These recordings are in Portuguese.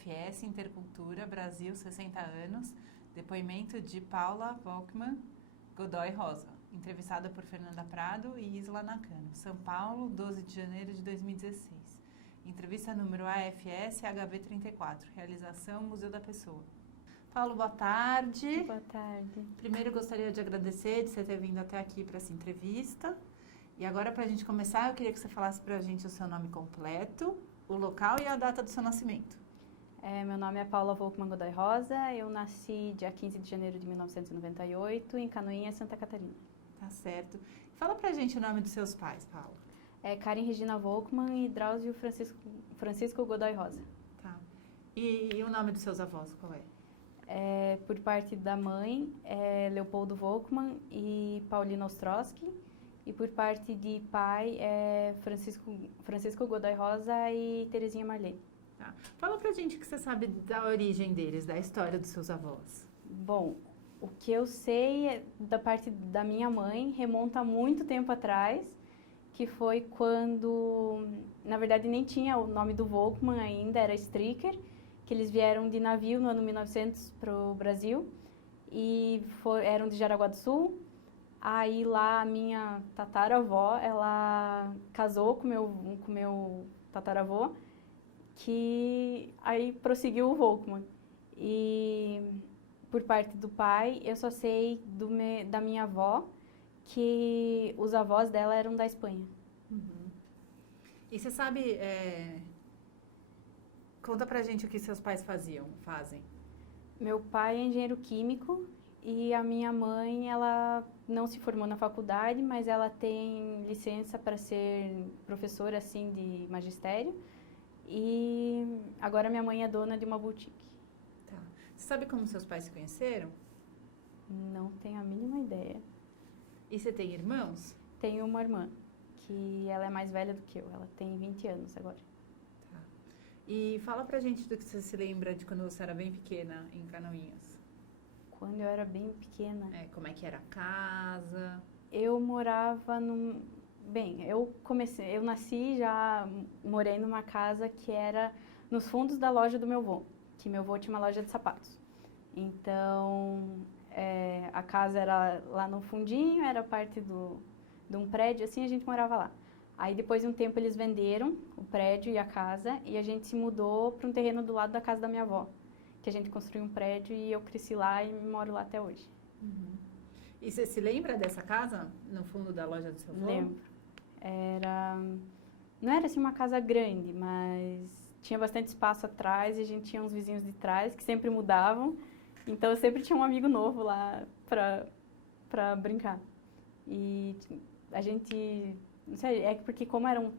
AFS Intercultura Brasil 60 anos, depoimento de Paula Volkmann Godoy Rosa, entrevistada por Fernanda Prado e Isla Nakano, São Paulo, 12 de janeiro de 2016. Entrevista número AFS HB34, realização Museu da Pessoa. Paulo, boa tarde. Boa tarde. Primeiro, gostaria de agradecer de você ter vindo até aqui para essa entrevista. E agora, para a gente começar, eu queria que você falasse para a gente o seu nome completo, o local e a data do seu nascimento. Meu nome é Paula Volkmann Godoy Rosa, eu nasci dia 15 de janeiro de 1998 em Canoinhas, Santa Catarina. Tá certo. Fala para a gente o nome dos seus pais, Paula. Karen Regina Volkmann e Drauzio Francisco Godoy Rosa. Tá. E o nome dos seus avós, qual é? Por parte da mãe, Leopoldo Volkmann e Paulina Ostrowski. E por parte de pai, Francisco Godoy Rosa e Terezinha Marlene. Tá. Fala pra gente o que você sabe da origem deles, da história dos seus avós. Bom, o que eu sei da parte da minha mãe remonta a muito tempo atrás, que foi quando, na verdade, nem tinha o nome do Volkmann ainda, era Stricker, que eles vieram de navio no ano 1900 para o Brasil e eram de Jaraguá do Sul. Aí lá a minha tataravó, ela casou com meu tataravô, que aí prosseguiu o Volkmann. E por parte do pai, eu só sei da minha avó, que os avós dela eram da Espanha. Uhum. E você sabe, conta pra gente o que seus pais fazem. Meu pai é engenheiro químico e a minha mãe, ela não se formou na faculdade, mas ela tem licença para ser professora, assim, de magistério. E agora minha mãe é dona de uma boutique. Tá. Você sabe como seus pais se conheceram? Não tenho a mínima ideia. E você tem irmãos? Tenho uma irmã, que ela é mais velha do que eu. Ela tem 20 anos agora. Tá. E fala pra gente do que você se lembra de quando você era bem pequena em Canoinhas. Quando eu era bem pequena. Como é que era a casa? Eu morava num... Bem, eu nasci já morei numa casa que era nos fundos da loja do meu avô, que meu avô tinha uma loja de sapatos. Então, a casa era lá no fundinho, era parte de um prédio, assim, a gente morava lá. Aí, depois de um tempo, eles venderam o prédio e a casa, e a gente se mudou para um terreno do lado da casa da minha avó, que a gente construiu um prédio e eu cresci lá e moro lá até hoje. Uhum. E você se lembra dessa casa, no fundo da loja do seu avô? Lembro. Não era assim uma casa grande, mas tinha bastante espaço atrás e a gente tinha uns vizinhos de trás que sempre mudavam. Então eu sempre tinha um amigo novo lá pra brincar. E a gente, não sei, porque como era um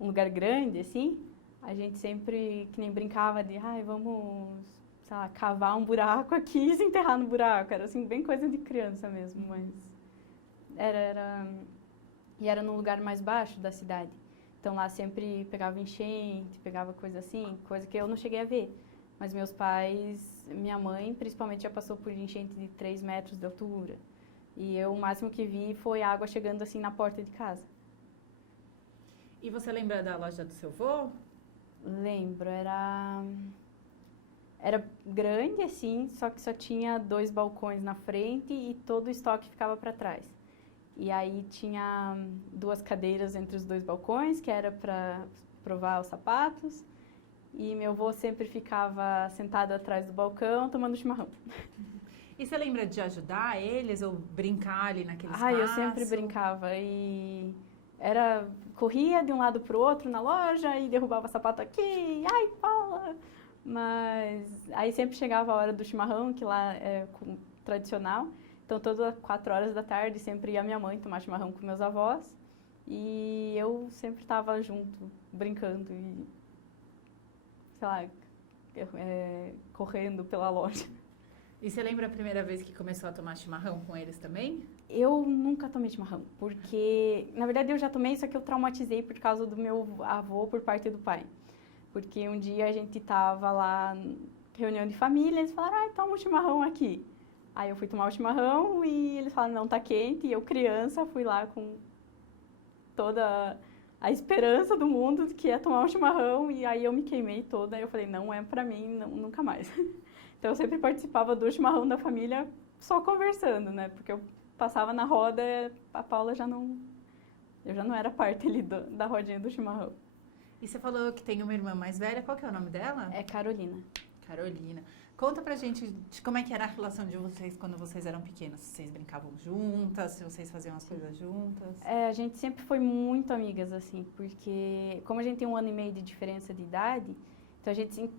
lugar grande assim, a gente sempre que nem brincava de, vamos, sei lá, cavar um buraco aqui e se enterrar no buraco. Era assim bem coisa de criança mesmo, mas e era num lugar mais baixo da cidade. Então lá sempre pegava enchente, pegava coisa assim, coisa que eu não cheguei a ver. Mas meus pais, minha mãe principalmente já passou por enchente de 3 metros de altura. E o máximo que vi foi água chegando assim na porta de casa. E você lembra da loja do seu avô? Lembro, era grande assim, só que só tinha 2 balcões na frente e todo o estoque ficava para trás. E aí tinha 2 cadeiras entre os 2 balcões, que era para provar os sapatos. E meu avô sempre ficava sentado atrás do balcão, tomando chimarrão. E você lembra de ajudar eles ou brincar ali naquele espaço? Eu sempre brincava e corria de um lado para o outro na loja e derrubava sapato aqui, ai, Paula! Mas aí sempre chegava a hora do chimarrão, que lá é tradicional. Então, todas 4 horas da tarde, sempre ia minha mãe tomar chimarrão com meus avós. E eu sempre estava junto, brincando e, sei lá, correndo pela loja. E você lembra a primeira vez que começou a tomar chimarrão com eles também? Eu nunca tomei chimarrão, porque, na verdade, eu já tomei, só que eu traumatizei por causa do meu avô por parte do pai. Porque um dia a gente estava lá, reunião de família, eles falaram, toma um chimarrão aqui. Aí eu fui tomar o chimarrão e eles falaram, não, tá quente. E eu, criança, fui lá com toda a esperança do mundo que ia tomar um chimarrão, e aí eu me queimei toda, aí eu falei, não é pra mim, nunca mais. Então eu sempre participava do chimarrão da família só conversando, né? Porque eu passava na roda, a Paula eu já não era parte ali da rodinha do chimarrão. E você falou que tem uma irmã mais velha, qual que é o nome dela? É Carolina. Carolina. Conta pra gente de como é que era a relação de vocês quando vocês eram pequenas. Se vocês brincavam juntas, se vocês faziam as coisas juntas. A gente sempre foi muito amigas, assim, porque como a gente tem 1 ano e meio de diferença de idade, então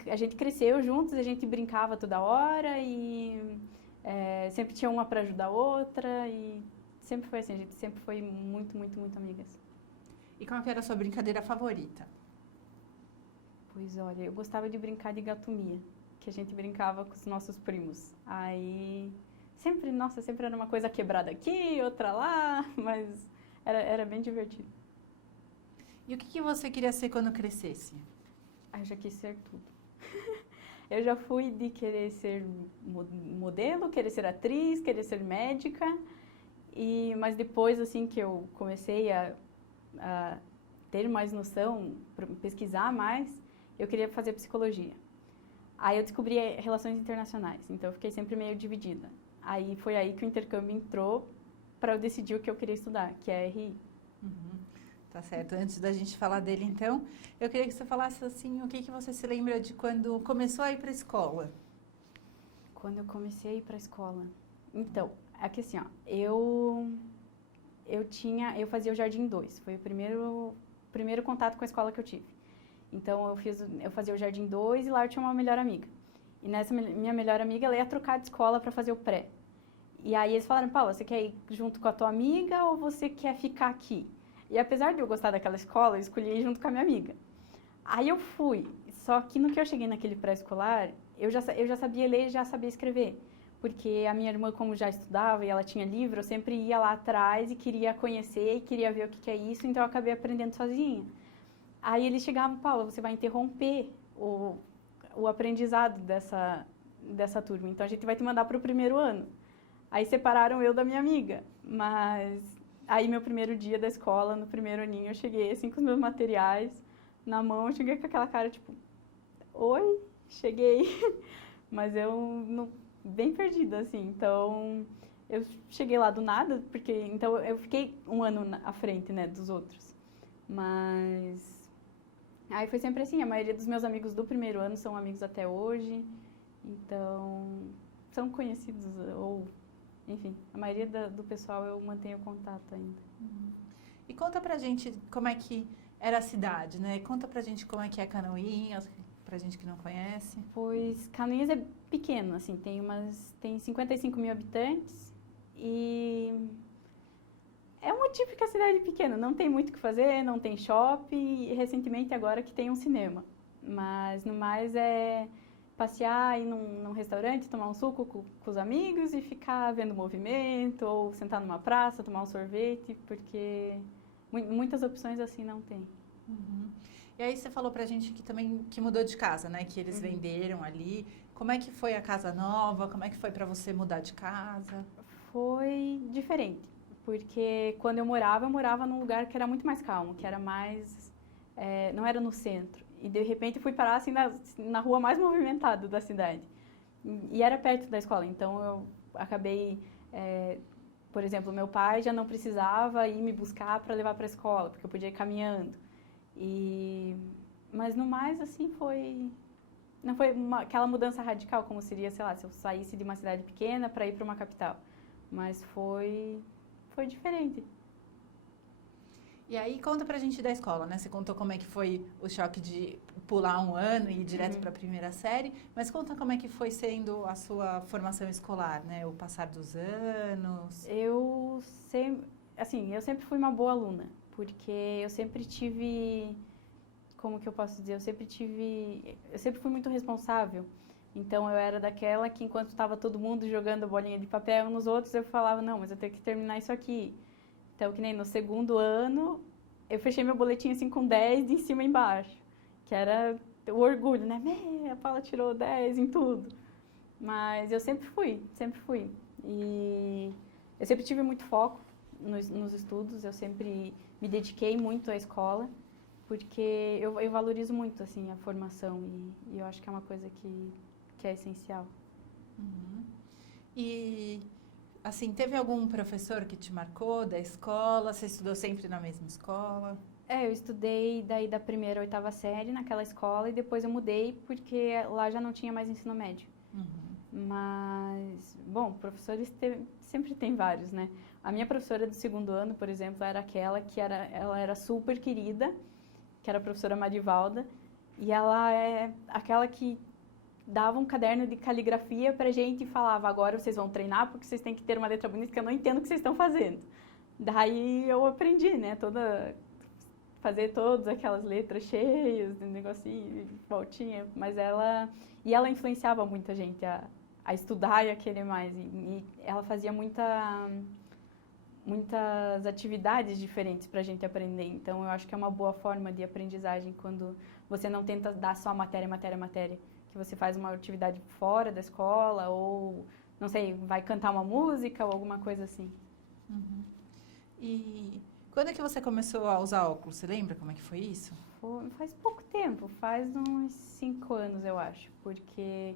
a gente cresceu juntos, a gente brincava toda hora e sempre tinha uma para ajudar a outra e sempre foi assim, a gente sempre foi muito, muito, muito amigas. E qual que era a sua brincadeira favorita? Pois olha, eu gostava de brincar de gatomia, que a gente brincava com os nossos primos. Aí sempre era uma coisa quebrada aqui, outra lá, mas era bem divertido. E o que você queria ser quando crescesse? Eu já quis ser tudo. Eu já fui de querer ser modelo, querer ser atriz, querer ser médica, mas depois assim que eu comecei a ter mais noção, pesquisar mais, eu queria fazer psicologia. Aí eu descobri relações internacionais, então eu fiquei sempre meio dividida. Aí foi aí que o intercâmbio entrou para eu decidir o que eu queria estudar, que é RI. Uhum. Tá certo. Antes da gente falar dele, então, eu queria que você falasse assim, o que você se lembra de quando começou a ir para a escola? Quando eu comecei a ir para a escola? Então, é que assim, ó, eu fazia o Jardim 2, foi o primeiro contato com a escola que eu tive. Então, eu fazia o Jardim 2 e lá eu tinha uma melhor amiga. E nessa minha melhor amiga, ela ia trocar de escola para fazer o pré. E aí eles falaram, Paula, você quer ir junto com a tua amiga ou você quer ficar aqui? E apesar de eu gostar daquela escola, eu escolhi ir junto com a minha amiga. Aí eu fui, só que no que eu cheguei naquele pré-escolar, eu já sabia ler e já sabia escrever. Porque a minha irmã, como já estudava e ela tinha livro, eu sempre ia lá atrás e queria conhecer e queria ver o que é isso, então eu acabei aprendendo sozinha. Aí eles chegavam, Paula, você vai interromper o aprendizado dessa turma, então a gente vai te mandar para o primeiro ano. Aí separaram eu da minha amiga, mas aí meu primeiro dia da escola, no primeiro aninho, eu cheguei assim com os meus materiais na mão, eu cheguei com aquela cara tipo, oi, cheguei, mas eu não, bem perdida assim, então eu cheguei lá do nada, porque então eu fiquei 1 ano à frente, né, dos outros, mas aí foi sempre assim, a maioria dos meus amigos do primeiro ano são amigos até hoje, então são conhecidos ou enfim, a maioria do pessoal eu mantenho contato ainda. Uhum. E conta pra gente como é que era a cidade, né? Conta pra gente como é que é Canoinhas, pra gente que não conhece. Pois Canoinhas é pequeno, assim, tem 55 mil habitantes e é uma típica cidade pequena, não tem muito o que fazer, não tem shopping e recentemente agora que tem um cinema. Mas no mais é passear, ir num restaurante, tomar um suco com os amigos e ficar vendo movimento, ou sentar numa praça, tomar um sorvete, porque muitas opções assim não tem. Uhum. E aí você falou pra gente que também que mudou de casa, né? Que eles venderam ali. Como é que foi a casa nova? Como é que foi pra você mudar de casa? Foi diferente, porque quando eu morava num lugar que era muito mais calmo, que era mais... não era no centro. E, de repente, fui parar, assim, na rua mais movimentada da cidade. E era perto da escola, então eu acabei... por exemplo, meu pai já não precisava ir me buscar para levar para a escola, porque eu podia ir caminhando. Mas, no mais, assim, não foi aquela mudança radical, como seria, sei lá, se eu saísse de uma cidade pequena para ir para uma capital. Mas foi diferente. E aí, conta pra gente da escola, né? Você contou como é que foi o choque de pular 1 ano e ir direto para a primeira série, mas conta como é que foi sendo a sua formação escolar, né? O passar dos anos. Eu sempre fui uma boa aluna, porque eu sempre tive, como que eu posso dizer? Eu sempre fui muito responsável. Então, eu era daquela que, enquanto estava todo mundo jogando bolinha de papel uns nos outros, eu falava, não, mas eu tenho que terminar isso aqui. Então, que nem no segundo ano, eu fechei meu boletim assim com 10 de cima e embaixo, que era o orgulho, né? A Paula tirou 10 em tudo. Mas eu sempre fui. E eu sempre tive muito foco. nos estudos, eu sempre me dediquei muito à escola, porque eu valorizo muito, assim, a formação e eu acho que é uma coisa que é essencial. Uhum. E, assim, teve algum professor que te marcou da escola? Você estudou sempre na mesma escola? Eu estudei daí da primeira à oitava série naquela escola e depois eu mudei porque lá já não tinha mais ensino médio. Uhum. Mas, bom, professores sempre tem vários, né? A minha professora do segundo ano, por exemplo, era aquela ela era super querida, que era a professora Marivalda, e ela é aquela que dava um caderno de caligrafia pra gente e falava, agora vocês vão treinar porque vocês têm que ter uma letra bonita que eu não entendo o que vocês estão fazendo. Daí eu aprendi, né, fazer todas aquelas letras cheias, de negocinho, voltinha, mas ela influenciava muita gente a estudar e a querer mais, e ela fazia muitas atividades diferentes para a gente aprender, então eu acho que é uma boa forma de aprendizagem quando você não tenta dar só matéria, que você faz uma atividade fora da escola, ou, não sei, vai cantar uma música ou alguma coisa assim. Uhum. E quando é que você começou a usar óculos? Você lembra como é que foi isso? Faz pouco tempo, faz uns 5 anos, eu acho, porque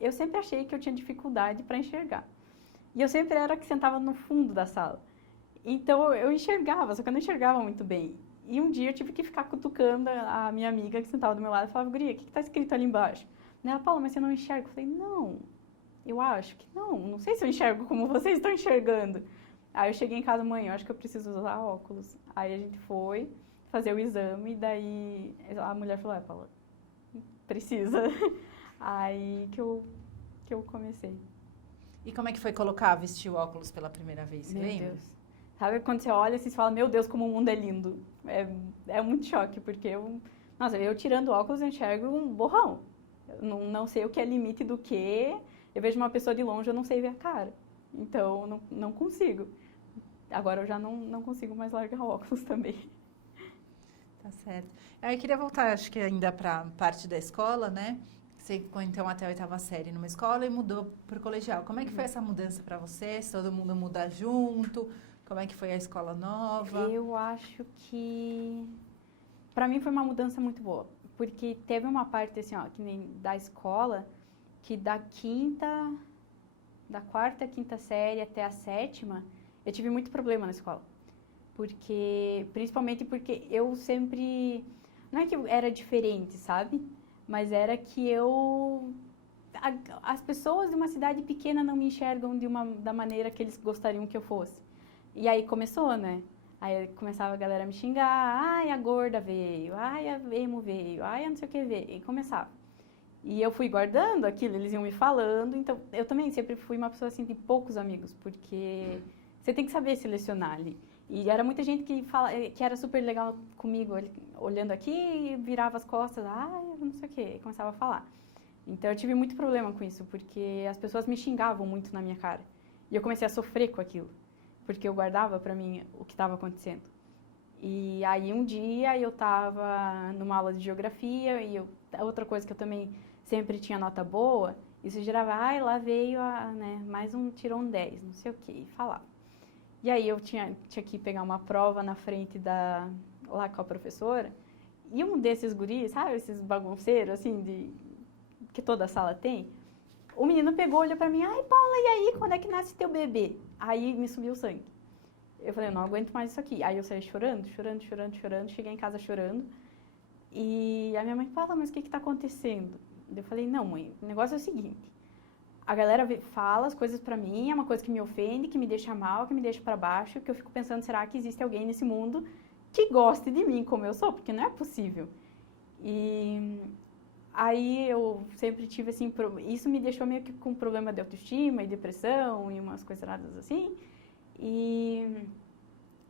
eu sempre achei que eu tinha dificuldade para enxergar. E eu sempre era a que sentava no fundo da sala. Então eu enxergava, só que eu não enxergava muito bem. E um dia eu tive que ficar cutucando a minha amiga que sentava do meu lado e falava, guria, o que está escrito ali embaixo? E ela, Paula, mas você não enxerga? Eu falei, não, eu acho que não sei se eu enxergo como vocês estão enxergando. Aí eu cheguei em casa, mãe, eu acho que eu preciso usar óculos. Aí a gente foi fazer o exame, e daí a mulher falou, Paula, precisa. Aí que eu comecei. E como é que foi vestir o óculos pela primeira vez? Você Meu lembra? Deus. Sabe quando você olha assim, você fala, meu Deus, como o mundo é lindo. É muito choque, porque eu tirando óculos eu enxergo um borrão. Eu não sei o que é limite do que. Eu vejo uma pessoa de longe, eu não sei ver a cara. Então, não consigo. Agora eu já não consigo mais largar óculos também. Tá certo. Eu queria voltar, acho que ainda para a parte da escola, né? Você ficou então até a oitava série numa escola e mudou para o colegial. Como é que foi essa mudança para você? Se todo mundo muda junto? Como é que foi a escola nova? Eu acho que para mim foi uma mudança muito boa, porque teve uma parte assim, ó, que nem da escola, que da quarta, quinta série até a sétima, eu tive muito problema na escola. Principalmente porque eu sempre, não é que eu era diferente, sabe? Mas era que as pessoas de uma cidade pequena não me enxergam da maneira que eles gostariam que eu fosse. E aí começou, né? Aí começava a galera a me xingar, ai, a gorda veio, ai, a emo veio, ai, a não sei o que veio, e começava. E eu fui guardando aquilo, eles iam me falando, então eu também sempre fui uma pessoa assim de poucos amigos, porque você tem que saber selecionar ali. E era muita gente que era super legal comigo, olhando aqui, virava as costas, ai, não sei o que, e começava a falar. Então eu tive muito problema com isso, porque as pessoas me xingavam muito na minha cara. E eu comecei a sofrer com aquilo, porque eu guardava pra mim o que estava acontecendo. E aí um dia eu estava numa aula de geografia e outra coisa que eu também sempre tinha nota boa, isso gerava, ai, lá veio, né, mais um, tirou um 10, não sei o que, e falava. E aí eu tinha que pegar uma prova na frente lá com a professora, e um desses guris, sabe, esses bagunceiros, assim, que toda sala tem, o menino pegou, olhou pra mim, ai, Paula, e aí, quando é que nasce teu bebê? Aí me subiu o sangue. Eu falei, eu não aguento mais isso aqui. Aí eu saí chorando, cheguei em casa chorando, e a minha mãe fala, mas o que está acontecendo? Eu falei, não, mãe, o negócio é o seguinte, a galera fala as coisas pra mim, é uma coisa que me ofende, que me deixa mal, que me deixa pra baixo, que eu fico pensando, será que existe alguém nesse mundo que goste de mim como eu sou? Porque não é possível. E aí eu sempre tive, assim, isso me deixou meio que com problema de autoestima e depressão e umas coisas erradas assim. E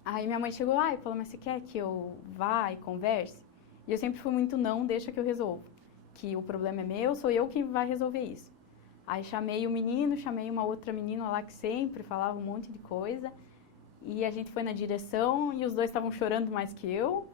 aí minha mãe chegou, ai, falou, mas você quer que eu vá e converse? E eu sempre fui muito não, deixa que eu resolvo. Que o problema é meu, sou eu que vai resolver isso. Aí chamei o menino, chamei uma outra menina lá que sempre falava um monte de coisa. E a gente foi na direção e os dois estavam chorando mais que eu.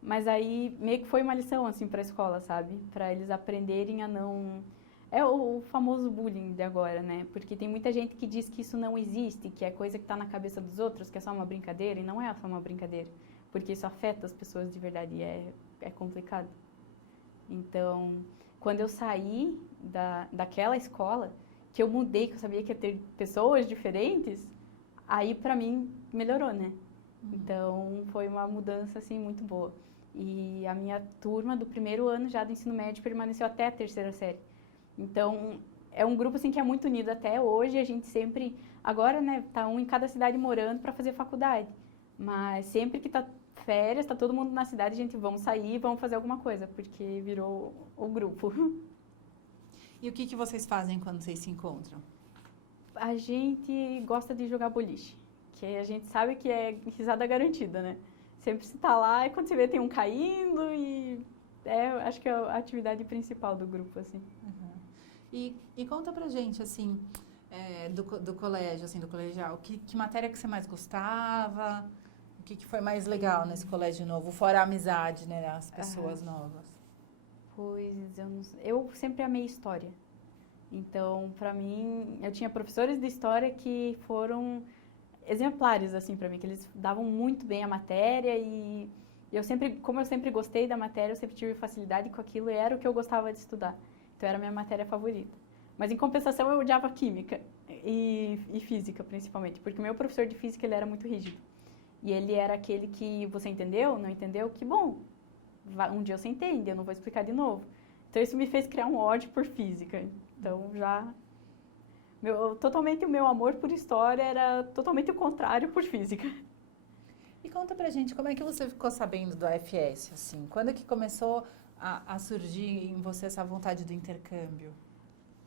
Mas aí meio que foi uma lição, assim, pra escola, sabe? Pra eles aprenderem a não É o famoso bullying de agora, né? Porque tem muita gente que diz que isso não existe, que é coisa que está na cabeça dos outros, que é só uma brincadeira, e não é só uma brincadeira. Porque isso afeta as pessoas de verdade e é complicado. Então, quando eu saí daquela escola, que eu mudei, que eu sabia que ia ter pessoas diferentes, aí pra mim melhorou, né? Então, foi uma mudança, assim, muito boa. E a minha turma do primeiro ano já do ensino médio permaneceu até a terceira série. Então, é um grupo, assim, que é muito unido até hoje. A gente sempre, agora, né, tá um em cada cidade morando para fazer faculdade. Mas sempre que tá férias, tá todo mundo na cidade, a gente vamos sair, vamos fazer alguma coisa, porque virou o grupo. E o que vocês fazem quando vocês se encontram? A gente gosta de jogar boliche, que a gente sabe que é risada garantida, né? Sempre se tá lá e quando você vê tem um caindo e acho que é a atividade principal do grupo, assim. E conta pra gente, assim, do colégio, assim, do colegial, que matéria que você mais gostava? O que foi mais legal nesse colégio novo, fora a amizade, né, as pessoas novas? Pois, eu sempre amei história. Então, pra mim, eu tinha professores de história que foram exemplares, assim, pra mim, que eles davam muito bem a matéria e como eu sempre gostei da matéria, eu sempre tive facilidade com aquilo e era o que eu gostava de estudar. Então, era a minha matéria favorita. Mas, em compensação, eu odiava química e física, principalmente, porque o meu professor de física, ele era muito rígido. E ele era aquele que, você entendeu? Não entendeu? Que bom! Um dia você entende, eu não vou explicar de novo. Então, isso me fez criar um ódio por física. Então, totalmente o meu amor por história era totalmente o contrário por física. E conta pra gente, como é que você ficou sabendo do AFS, assim? Quando é que começou a surgir em você essa vontade do intercâmbio?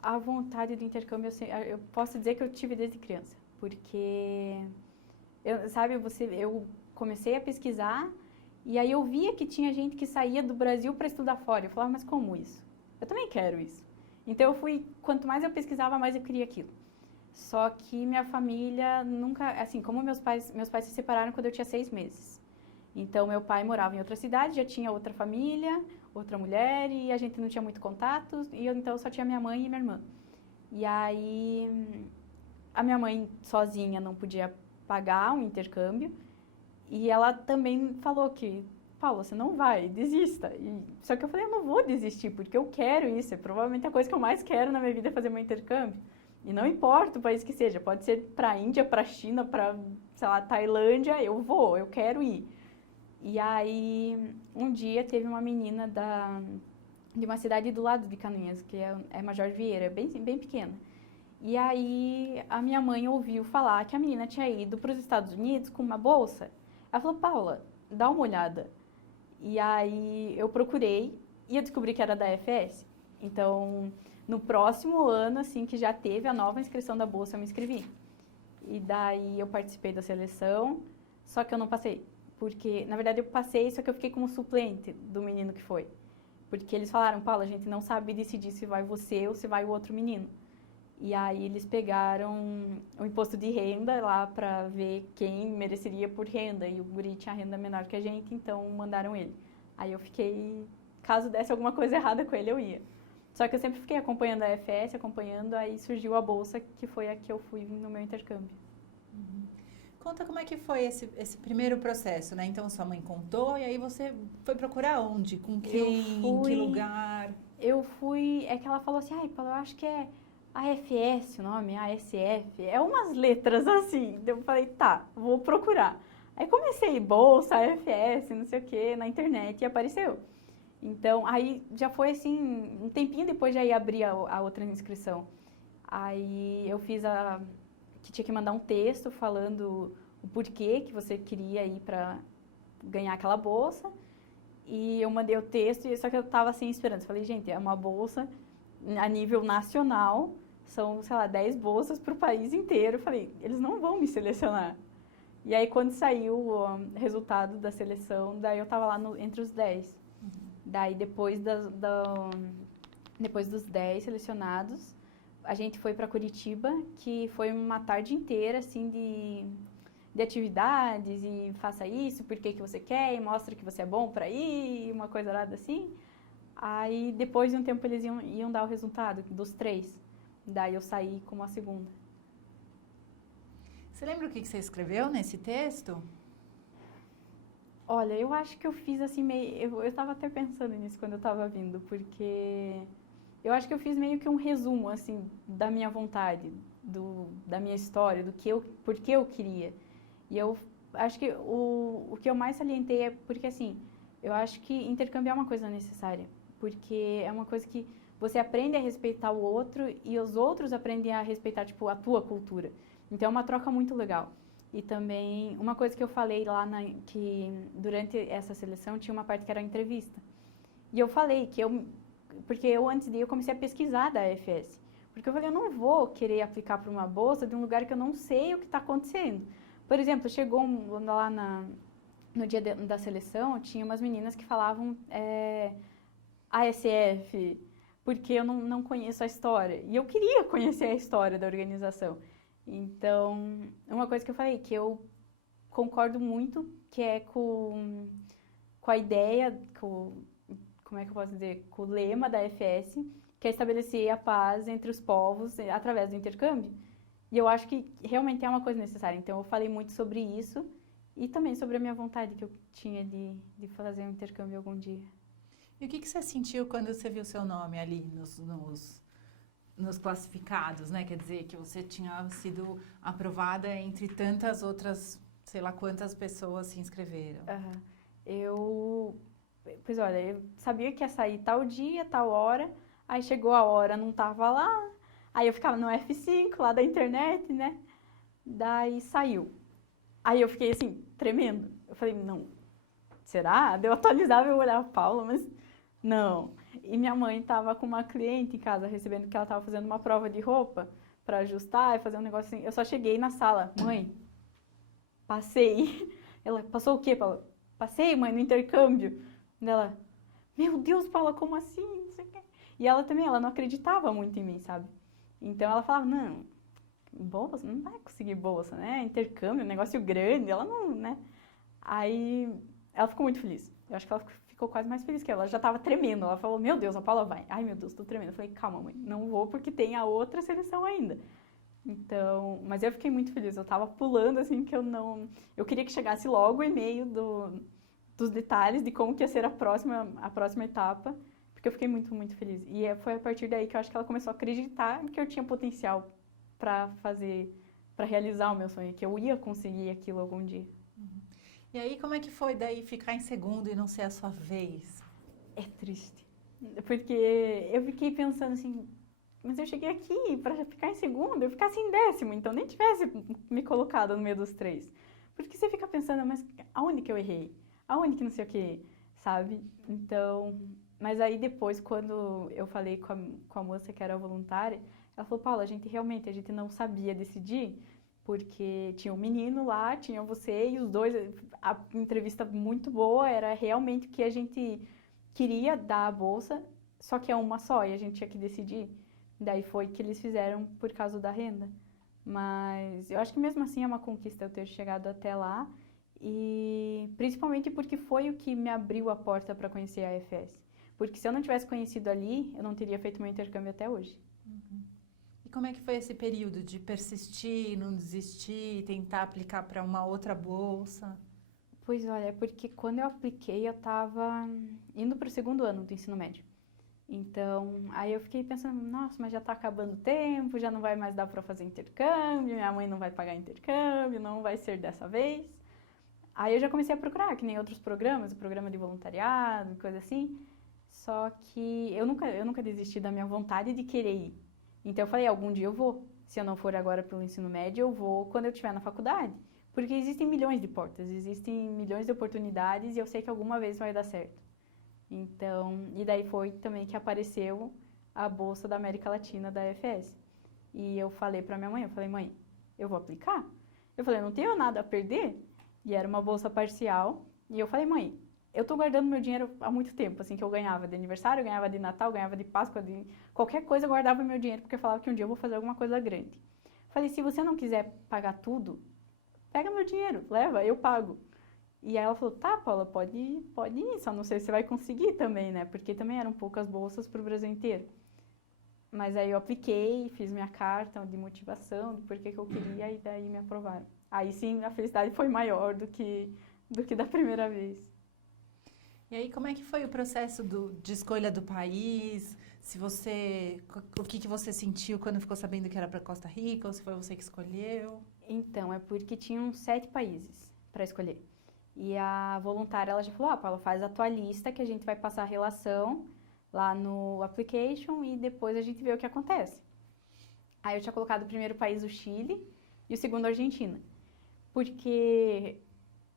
A vontade do intercâmbio, eu posso dizer que eu tive desde criança. Porque, eu comecei a pesquisar e aí eu via que tinha gente que saía do Brasil para estudar fora. Eu falava, mas como isso? Eu também quero isso. Então quanto mais eu pesquisava, mais eu queria aquilo. Só que minha família nunca, assim, como meus pais se separaram quando eu tinha 6 meses. Então meu pai morava em outra cidade, já tinha outra família, outra mulher e a gente não tinha muito contato, então só tinha minha mãe e minha irmã. E aí a minha mãe sozinha não podia pagar um intercâmbio e ela também falou que Paula, você não vai, desista. Só que eu falei, eu não vou desistir, porque eu quero isso. É provavelmente a coisa que eu mais quero na minha vida é fazer meu intercâmbio. E não importa o país que seja, pode ser para a Índia, para a China, para, sei lá, Tailândia, eu quero ir. E aí, um dia teve uma menina de uma cidade do lado de Canoinhas, que é Major Vieira, bem pequena. E aí, a minha mãe ouviu falar que a menina tinha ido para os Estados Unidos com uma bolsa. Ela falou, Paula, dá uma olhada. E aí eu procurei e eu descobri que era da FS. Então, no próximo ano, assim, que já teve a nova inscrição da bolsa, eu me inscrevi. E daí eu participei da seleção, só que eu não passei. Porque, na verdade, eu passei, só que eu fiquei como suplente do menino que foi. Porque eles falaram, Paula, a gente não sabe decidir se vai você ou se vai o outro menino. E aí eles pegaram o imposto de renda lá para ver quem mereceria por renda. E o guri tinha renda menor que a gente, então mandaram ele. Aí eu fiquei, caso desse alguma coisa errada com ele, eu ia. Só que eu sempre fiquei acompanhando a FS, aí surgiu a bolsa, que foi a que eu fui no meu intercâmbio. Conta como é que foi esse primeiro processo, né? Então, sua mãe contou e aí você foi procurar onde? Com quem? Em que lugar? Eu fui, é que ela falou assim, Paula, eu acho que é AFS o nome, ASF, é umas letras assim. Eu falei, tá, vou procurar. Aí comecei, bolsa, AFS, não sei o que, na internet e apareceu. Então, aí já foi assim, um tempinho depois já ia abrir a outra inscrição. Aí eu fiz que tinha que mandar um texto falando o porquê que você queria ir para ganhar aquela bolsa. E eu mandei o texto, só que eu tava sem esperança. Falei, gente, é uma bolsa a nível nacional, são, sei lá, 10 bolsas para o país inteiro. Falei, eles não vão me selecionar. E aí, quando saiu o resultado da seleção, daí eu tava lá entre os 10. Daí, depois dos 10 selecionados, a gente foi para Curitiba, que foi uma tarde inteira, assim, de atividades, e faça isso, por que você quer, e mostra que você é bom para ir, uma coisa nada assim. Aí, depois de um tempo, eles iam dar o resultado dos 3. Daí eu saí como a segunda. Você lembra o que você escreveu nesse texto? Olha, eu acho que eu fiz assim meio... Eu tava até pensando nisso quando eu tava vindo, porque eu acho que eu fiz meio que um resumo, assim, da minha vontade, da minha história, por que eu queria. E eu acho que o que eu mais salientei é porque, assim, eu acho que intercâmbio é uma coisa necessária, porque é uma coisa que você aprende a respeitar o outro e os outros aprendem a respeitar, tipo, a tua cultura. Então é uma troca muito legal. E também, uma coisa que eu falei lá, que durante essa seleção tinha uma parte que era a entrevista. E eu falei porque eu antes de ir eu comecei a pesquisar da AFS. Porque eu falei, eu não vou querer aplicar para uma bolsa de um lugar que eu não sei o que está acontecendo. Por exemplo, chegou lá no dia da seleção, tinha umas meninas que falavam ASF, porque eu não conheço a história. E eu queria conhecer a história da organização. Então, uma coisa que eu falei, que eu concordo muito, que é com a ideia, como é que eu posso dizer, com o lema da FS, que é estabelecer a paz entre os povos através do intercâmbio. E eu acho que realmente é uma coisa necessária. Então, eu falei muito sobre isso e também sobre a minha vontade que eu tinha de fazer um intercâmbio algum dia. E o que você sentiu quando você viu seu nome ali nos classificados, né? Quer dizer, que você tinha sido aprovada entre tantas outras, sei lá quantas pessoas se inscreveram. Pois olha, eu sabia que ia sair tal dia, tal hora, aí chegou a hora, não tava lá, aí eu ficava no F5 lá da internet, né? Daí saiu. Aí eu fiquei assim, tremendo. Eu falei, não, será? Daí eu atualizava e eu olhava, Paula, mas não. E minha mãe estava com uma cliente em casa, recebendo que ela estava fazendo uma prova de roupa para ajustar e fazer um negócio assim. Eu só cheguei na sala, mãe, passei. Ela, passou o quê, Paula? Passei, mãe, no intercâmbio. Ela, meu Deus, Paula, como assim? Não sei o quê. E ela também, ela não acreditava muito em mim, sabe? Então ela falava, não, bolsa, não vai conseguir bolsa, né? Intercâmbio, negócio grande, ela não, né? Aí ela ficou muito feliz. Eu acho que ela ficou quase mais feliz que ela já estava tremendo. Ela falou, meu Deus, a Paula vai. Ai, meu Deus, tô tremendo. Eu falei, calma, mãe, não vou porque tem a outra seleção ainda. Então, mas eu fiquei muito feliz. Eu tava pulando, assim, que eu queria que chegasse logo o e-mail dos detalhes de como que ia ser a próxima etapa, porque eu fiquei muito, muito feliz. E foi a partir daí que eu acho que ela começou a acreditar que eu tinha potencial para realizar o meu sonho, que eu ia conseguir aquilo algum dia. E aí, como é que foi daí ficar em segundo e não ser a sua vez? É triste, porque eu fiquei pensando assim, mas eu cheguei aqui para ficar em segundo, eu ficasse em 10º, então nem tivesse me colocado no meio dos 3. Porque você fica pensando, mas aonde que eu errei? Aonde que não sei o que, sabe? Então, mas aí depois, quando eu falei com a moça que era voluntária, ela falou, Paula, a gente não sabia decidir, porque tinha um menino lá, tinha você e os dois, a entrevista muito boa, era realmente o que a gente queria dar a bolsa, só que é uma só e a gente tinha que decidir. Daí foi que eles fizeram por causa da renda. Mas eu acho que mesmo assim é uma conquista eu ter chegado até lá e principalmente porque foi o que me abriu a porta para conhecer a AFS. Porque se eu não tivesse conhecido ali, eu não teria feito meu intercâmbio até hoje. E como é que foi esse período de persistir, não desistir, tentar aplicar para uma outra bolsa? Pois olha, é porque quando eu apliquei, eu estava indo para o 2º ano do ensino médio. Então, aí eu fiquei pensando, nossa, mas já está acabando o tempo, já não vai mais dar para fazer intercâmbio, minha mãe não vai pagar intercâmbio, não vai ser dessa vez. Aí eu já comecei a procurar, que nem outros programas, o programa de voluntariado, coisa assim. Só que eu nunca desisti da minha vontade de querer ir. Então eu falei, algum dia eu vou. Se eu não for agora pelo ensino médio, eu vou quando eu estiver na faculdade. Porque existem milhões de portas, existem milhões de oportunidades e eu sei que alguma vez vai dar certo. Então, e daí foi também que apareceu a Bolsa da América Latina da EFS. E eu falei pra minha mãe, mãe, eu vou aplicar? Eu falei, eu não tenho nada a perder. E era uma bolsa parcial. E eu falei, mãe, eu tô guardando meu dinheiro há muito tempo, assim, que eu ganhava de aniversário, eu ganhava de Natal, eu ganhava de Páscoa, de qualquer coisa eu guardava meu dinheiro, porque eu falava que um dia eu vou fazer alguma coisa grande. Falei, se você não quiser pagar tudo, pega meu dinheiro, leva, eu pago. E aí ela falou, tá, Paula, pode ir, só não sei se você vai conseguir também, né? Porque também eram poucas bolsas para o Brasil inteiro. Mas aí eu apliquei, fiz minha carta de motivação, de por que eu queria, e daí me aprovaram. Aí sim, a felicidade foi maior do que da primeira vez. E aí, como é que foi o processo de escolha do país? O que você sentiu quando ficou sabendo que era para Costa Rica, ou se foi você que escolheu? Então, é porque tinham 7 países para escolher. E a voluntária, ela já falou, Paula, faz a tua lista que a gente vai passar a relação lá no application e depois a gente vê o que acontece. Aí eu tinha colocado o primeiro país o Chile e o segundo a Argentina. Porque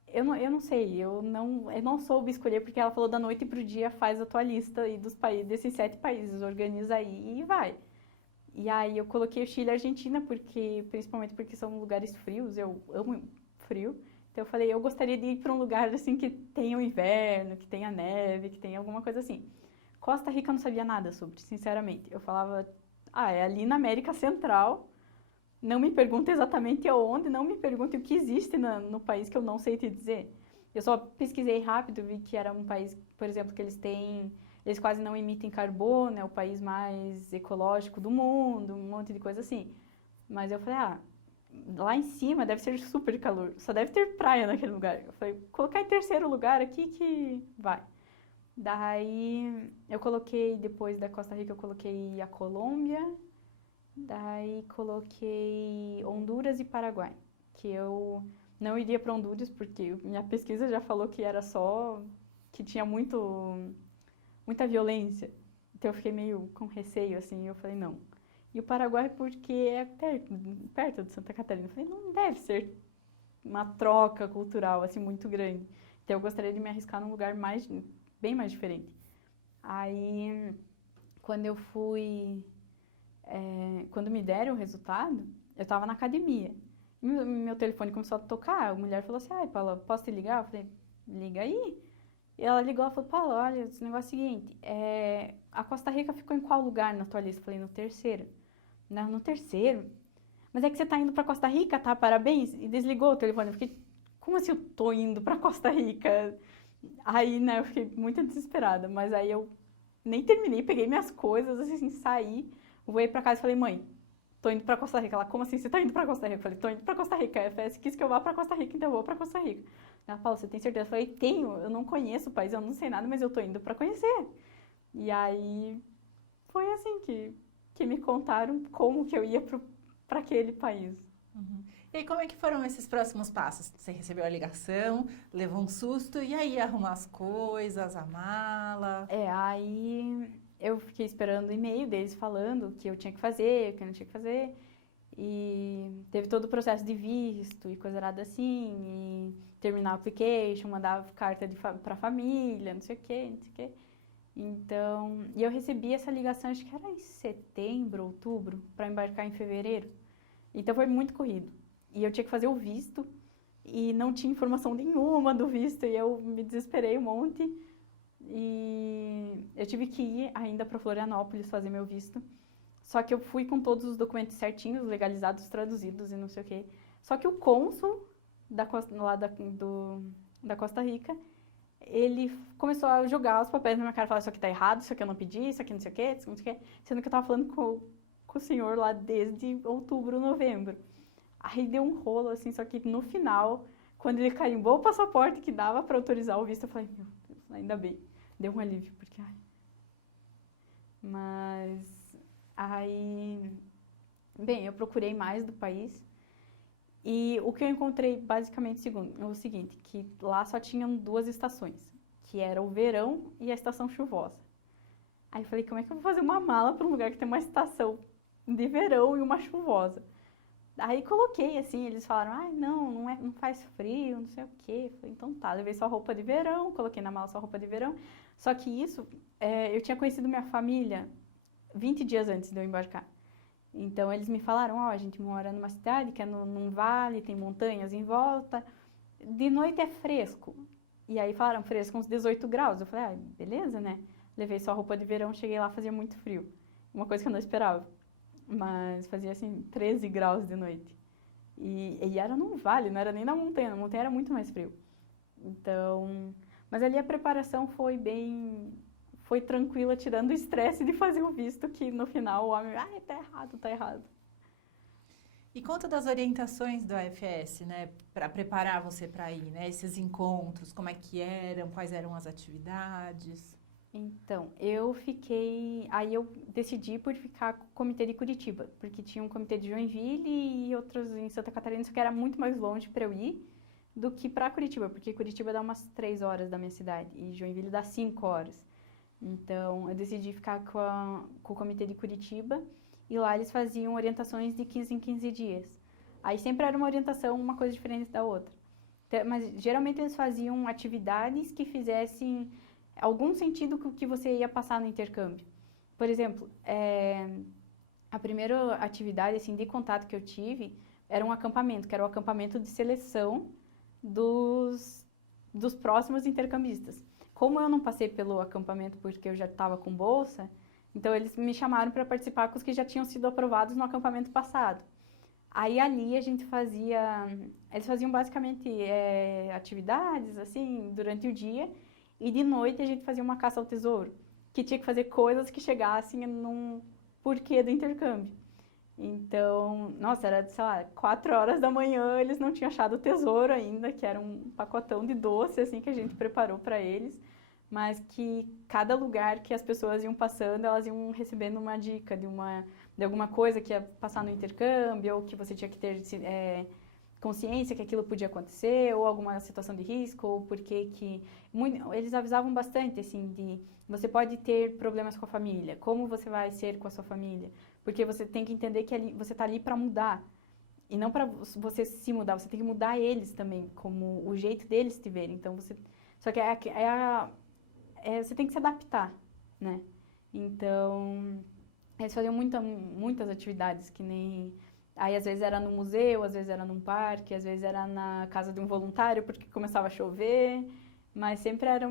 eu não sei, eu não soube escolher porque ela falou da noite pro dia faz a tua lista aí dos países, desses 7 países, organiza aí e vai. E aí eu coloquei o Chile e a Argentina principalmente porque são lugares frios, eu amo frio. Então eu falei, eu gostaria de ir para um lugar assim que tenha o inverno, que tenha neve, que tenha alguma coisa assim. Costa Rica eu não sabia nada sobre, sinceramente. Eu falava, é ali na América Central. Não me pergunte exatamente aonde, não me pergunte o que existe no país que eu não sei te dizer. Eu só pesquisei rápido, vi que era um país, por exemplo, que eles quase não emitem carbono, é o país mais ecológico do mundo, um monte de coisa assim. Mas eu falei, lá em cima deve ser super calor, só deve ter praia naquele lugar. Eu falei, colocar em terceiro lugar aqui que vai. Daí eu coloquei, depois da Costa Rica, eu coloquei a Colômbia, daí coloquei Honduras e Paraguai, que eu não iria para Honduras porque minha pesquisa já falou que era que tinha muita violência. Então eu fiquei meio com receio, assim, eu falei não. E o Paraguai porque é perto de Santa Catarina. Eu falei, não deve ser uma troca cultural, assim, muito grande. Então eu gostaria de me arriscar num lugar bem mais diferente. Aí, quando me deram o resultado, eu estava na academia. E meu telefone começou a tocar, a mulher falou assim, Paula, posso te ligar? Eu falei, liga aí. E ela ligou e falou, Paula, olha, esse negócio é o seguinte, a Costa Rica ficou em qual lugar na tua lista? Eu falei, no terceiro. Não, no terceiro? Mas é que você tá indo pra Costa Rica, tá? Parabéns. E desligou o telefone. Eu fiquei, como assim eu tô indo pra Costa Rica? Aí, né, eu fiquei muito desesperada. Mas aí eu nem terminei, peguei minhas coisas, assim, saí, voei pra casa e falei, mãe, tô indo pra Costa Rica. Ela, como assim você tá indo pra Costa Rica? Eu falei, tô indo pra Costa Rica. A FS quis que eu vá pra Costa Rica, então eu vou pra Costa Rica. Ela falou, você tem certeza? Eu falei, tenho, eu não conheço o país, eu não sei nada, mas eu tô indo pra conhecer. E aí, foi assim que me contaram como que eu ia para aquele país. Uhum. E aí, como é que foram esses próximos passos? Você recebeu a ligação, levou um susto, e aí arrumar as coisas, a mala? Aí eu fiquei esperando o e-mail deles falando o que eu tinha que fazer, o que eu não tinha que fazer. E teve todo o processo de visto e coisa errada assim, e terminar o application, mandar carta para a família, não sei o quê, não sei o quê. Então, e eu recebi essa ligação, acho que era em setembro, outubro, para embarcar em fevereiro. Então foi muito corrido. E eu tinha que fazer o visto e não tinha informação nenhuma do visto e eu me desesperei um monte. E eu tive que ir ainda para Florianópolis fazer meu visto. Só que eu fui com todos os documentos certinhos, legalizados, traduzidos e não sei o quê. Só que o cônsul da Costa Rica, ele começou a jogar os papéis na minha cara, falar isso aqui tá errado, isso aqui eu não pedi, isso aqui não sei o quê, isso aqui não sei o quê, sendo que eu tava falando com o senhor lá desde outubro, novembro. Aí deu um rolo, assim, só que no final, quando ele carimbou o passaporte que dava para autorizar o visto, eu falei, meu Deus, ainda bem, deu um alívio, porque, Mas, aí, bem, eu procurei mais do país, e o que eu encontrei, basicamente, o seguinte, que lá só tinham 2 estações, que era o verão e a estação chuvosa. Aí eu falei, como é que eu vou fazer uma mala para um lugar que tem uma estação de verão e uma chuvosa? Aí coloquei, assim, eles falaram, não faz frio, não sei o quê. Eu falei, então tá, levei só roupa de verão, coloquei na mala só roupa de verão. Só que isso, eu tinha conhecido minha família 20 dias antes de eu embarcar. Então, eles me falaram, a gente mora numa cidade que é num vale, tem montanhas em volta, de noite é fresco. E aí falaram, fresco uns 18 graus. Eu falei, beleza, né? Levei só roupa de verão, cheguei lá, fazia muito frio. Uma coisa que eu não esperava. Mas fazia, assim, 13 graus de noite. E era num vale, não era nem na montanha era muito mais frio. Então, mas ali a preparação foi tranquila, tirando o estresse de fazer o visto, que no final o homem, tá errado, tá errado. E conta das orientações do AFS, né, para preparar você para ir, né, esses encontros, como é que eram, quais eram as atividades? Então, aí eu decidi por ficar com o comitê de Curitiba, porque tinha um comitê de Joinville e outros em Santa Catarina, só que era muito mais longe para eu ir do que para Curitiba, porque Curitiba dá umas 3 horas da minha cidade e Joinville dá 5 horas. Então, eu decidi ficar com o comitê de Curitiba e lá eles faziam orientações de 15 em 15 dias. Aí sempre era uma orientação, uma coisa diferente da outra. Mas geralmente eles faziam atividades que fizessem algum sentido com o que você ia passar no intercâmbio. Por exemplo, a primeira atividade assim, de contato que eu tive era um acampamento, que era o acampamento de seleção dos próximos intercambistas. Como eu não passei pelo acampamento porque eu já estava com bolsa, então eles me chamaram para participar com os que já tinham sido aprovados no acampamento passado. Aí ali eles faziam basicamente atividades assim durante o dia e de noite a gente fazia uma caça ao tesouro, que tinha que fazer coisas que chegassem num porquê do intercâmbio. Então, nossa, era, sei lá, 4 horas da manhã, eles não tinham achado o tesouro ainda, que era um pacotão de doce, assim, que a gente preparou para eles, mas que cada lugar que as pessoas iam passando, elas iam recebendo uma dica de alguma coisa que ia passar no intercâmbio, ou que você tinha que ter consciência que aquilo podia acontecer, ou alguma situação de risco, ou porque eles avisavam bastante, assim, de você pode ter problemas com a família, como você vai ser com a sua família, porque você tem que entender que você está ali para mudar, e não para você se mudar, você tem que mudar eles também, como o jeito deles te verem. Então, só que você tem que se adaptar, né? Então, eles faziam muitas atividades, que nem... Aí, às vezes, era no museu, às vezes era num parque, às vezes era na casa de um voluntário, porque começava a chover. Mas sempre era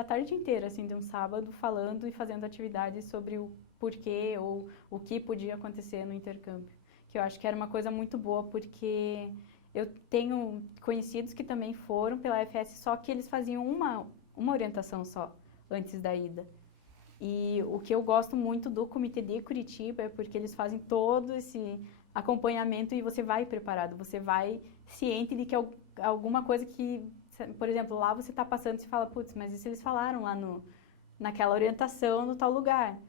a tarde inteira, assim, de um sábado, falando e fazendo atividades sobre o porquê ou o que podia acontecer no intercâmbio. Que eu acho que era uma coisa muito boa, porque eu tenho conhecidos que também foram pela FS, só que eles faziam uma orientação só, antes da ida. E o que eu gosto muito do Comitê de Curitiba é porque eles fazem todo esse acompanhamento e você vai preparado, você vai ciente de que alguma coisa que, por exemplo, lá você está passando e você fala, putz, mas isso eles falaram lá naquela orientação no tal lugar.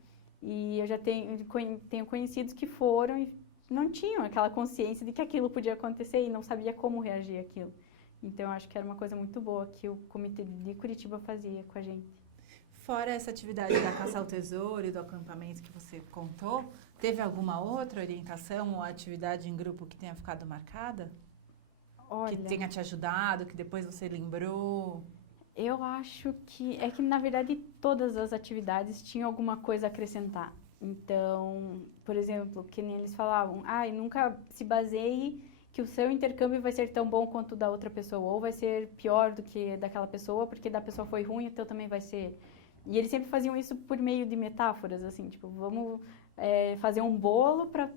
E eu já tenho conhecidos que foram e não tinham aquela consciência de que aquilo podia acontecer e não sabia como reagir àquilo. Então, eu acho que era uma coisa muito boa que o Comitê de Curitiba fazia com a gente. Fora essa atividade da caça ao tesouro e do acampamento que você contou, teve alguma outra orientação ou atividade em grupo que tenha ficado marcada? Olha, que tenha te ajudado, que depois você lembrou? eu acho que na verdade todas as atividades tinham alguma coisa a acrescentar. Então, por exemplo, que nem eles falavam, nunca se baseie que o seu intercâmbio vai ser tão bom quanto o da outra pessoa, ou vai ser pior do que daquela pessoa, porque da pessoa foi ruim, o teu também vai ser. E eles sempre faziam isso por meio de metáforas, assim, tipo, vamos fazer um bolo para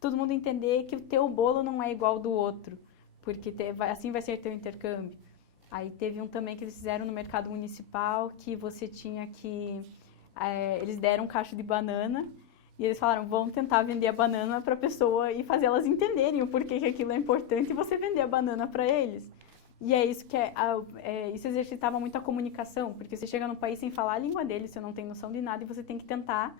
todo mundo entender que o teu bolo não é igual ao do outro, porque assim vai ser teu intercâmbio. Aí teve um também que eles fizeram no mercado municipal, que você tinha que... eles deram um cacho de banana e eles falaram, vamos tentar vender a banana para a pessoa e fazer elas entenderem o porquê que aquilo é importante e você vender a banana para eles. E é isso que isso exercitava muito a comunicação, porque você chega num país sem falar a língua deles, você não tem noção de nada e você tem que tentar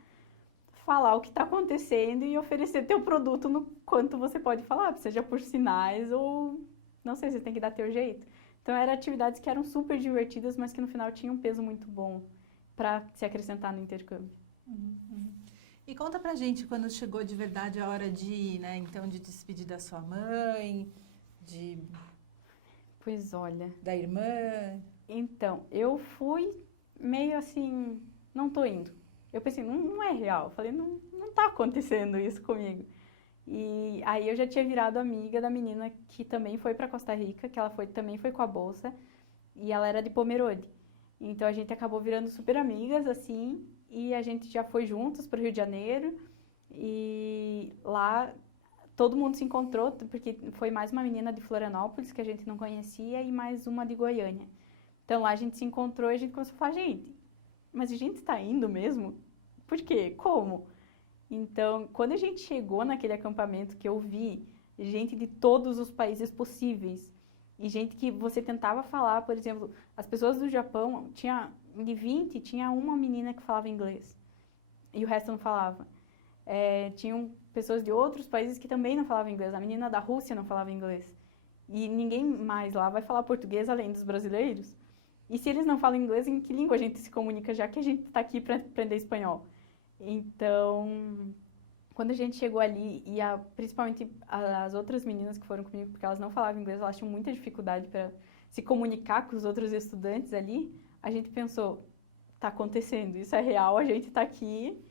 falar o que está acontecendo e oferecer teu produto no quanto você pode falar, seja por sinais ou, não sei, você tem que dar teu jeito. Então, eram atividades que eram super divertidas, mas que no final tinham um peso muito bom para se acrescentar no intercâmbio. Uhum. E conta pra gente quando chegou de verdade a hora de ir, né? Então, de despedir da sua mãe, Pois olha... Da irmã... Então, eu fui meio assim, não tô indo. Eu pensei, não é real. Eu falei, não tá acontecendo isso comigo. E aí eu já tinha virado amiga da menina que também foi para Costa Rica, que ela também foi com a bolsa, e ela era de Pomerode. Então a gente acabou virando super amigas, assim, e a gente já foi juntos para o Rio de Janeiro, e lá todo mundo se encontrou, porque foi mais uma menina de Florianópolis, que a gente não conhecia, e mais uma de Goiânia. Então lá a gente se encontrou e a gente começou a falar, gente, mas a gente está indo mesmo? Por quê? Como? Então, quando a gente chegou naquele acampamento que eu vi gente de todos os países possíveis e gente que você tentava falar, por exemplo, as pessoas do Japão, de 20, tinha uma menina que falava inglês e o resto não falava. Tinham pessoas de outros países que também não falavam inglês. A menina da Rússia não falava inglês. E ninguém mais lá vai falar português além dos brasileiros. E se eles não falam inglês, em que língua a gente se comunica, já que a gente está aqui para aprender espanhol? Então, quando a gente chegou ali, e principalmente as outras meninas que foram comigo, porque elas não falavam inglês, elas tinham muita dificuldade para se comunicar com os outros estudantes ali, a gente pensou, tá acontecendo, isso é real, a gente tá aqui,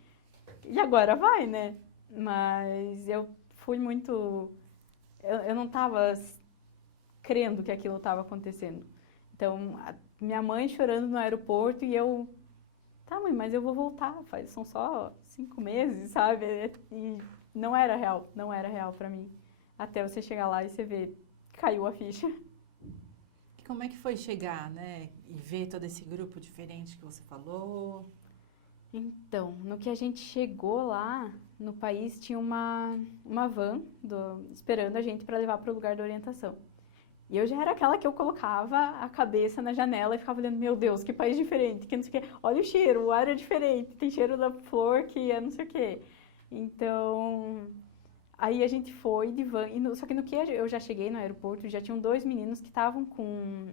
e agora vai, né? Mas eu fui muito... Eu não tava crendo que aquilo estava acontecendo. Então, minha mãe chorando no aeroporto e eu... Tá, mãe, mas eu vou voltar, são só 5 meses, sabe? E não era real pra mim. Até você chegar lá e você ver, caiu a ficha. E como é que foi chegar, né? E ver todo esse grupo diferente que você falou? Então, no que a gente chegou lá, no país, tinha uma van esperando a gente para levar para o lugar da orientação. E eu já era aquela que eu colocava a cabeça na janela e ficava olhando, meu Deus, que país diferente, que não sei o quê. Olha o cheiro, o ar é diferente, tem cheiro da flor que é não sei o quê. Então, aí a gente foi de van, só que no que eu já cheguei no aeroporto, já tinham 2 meninos que estavam com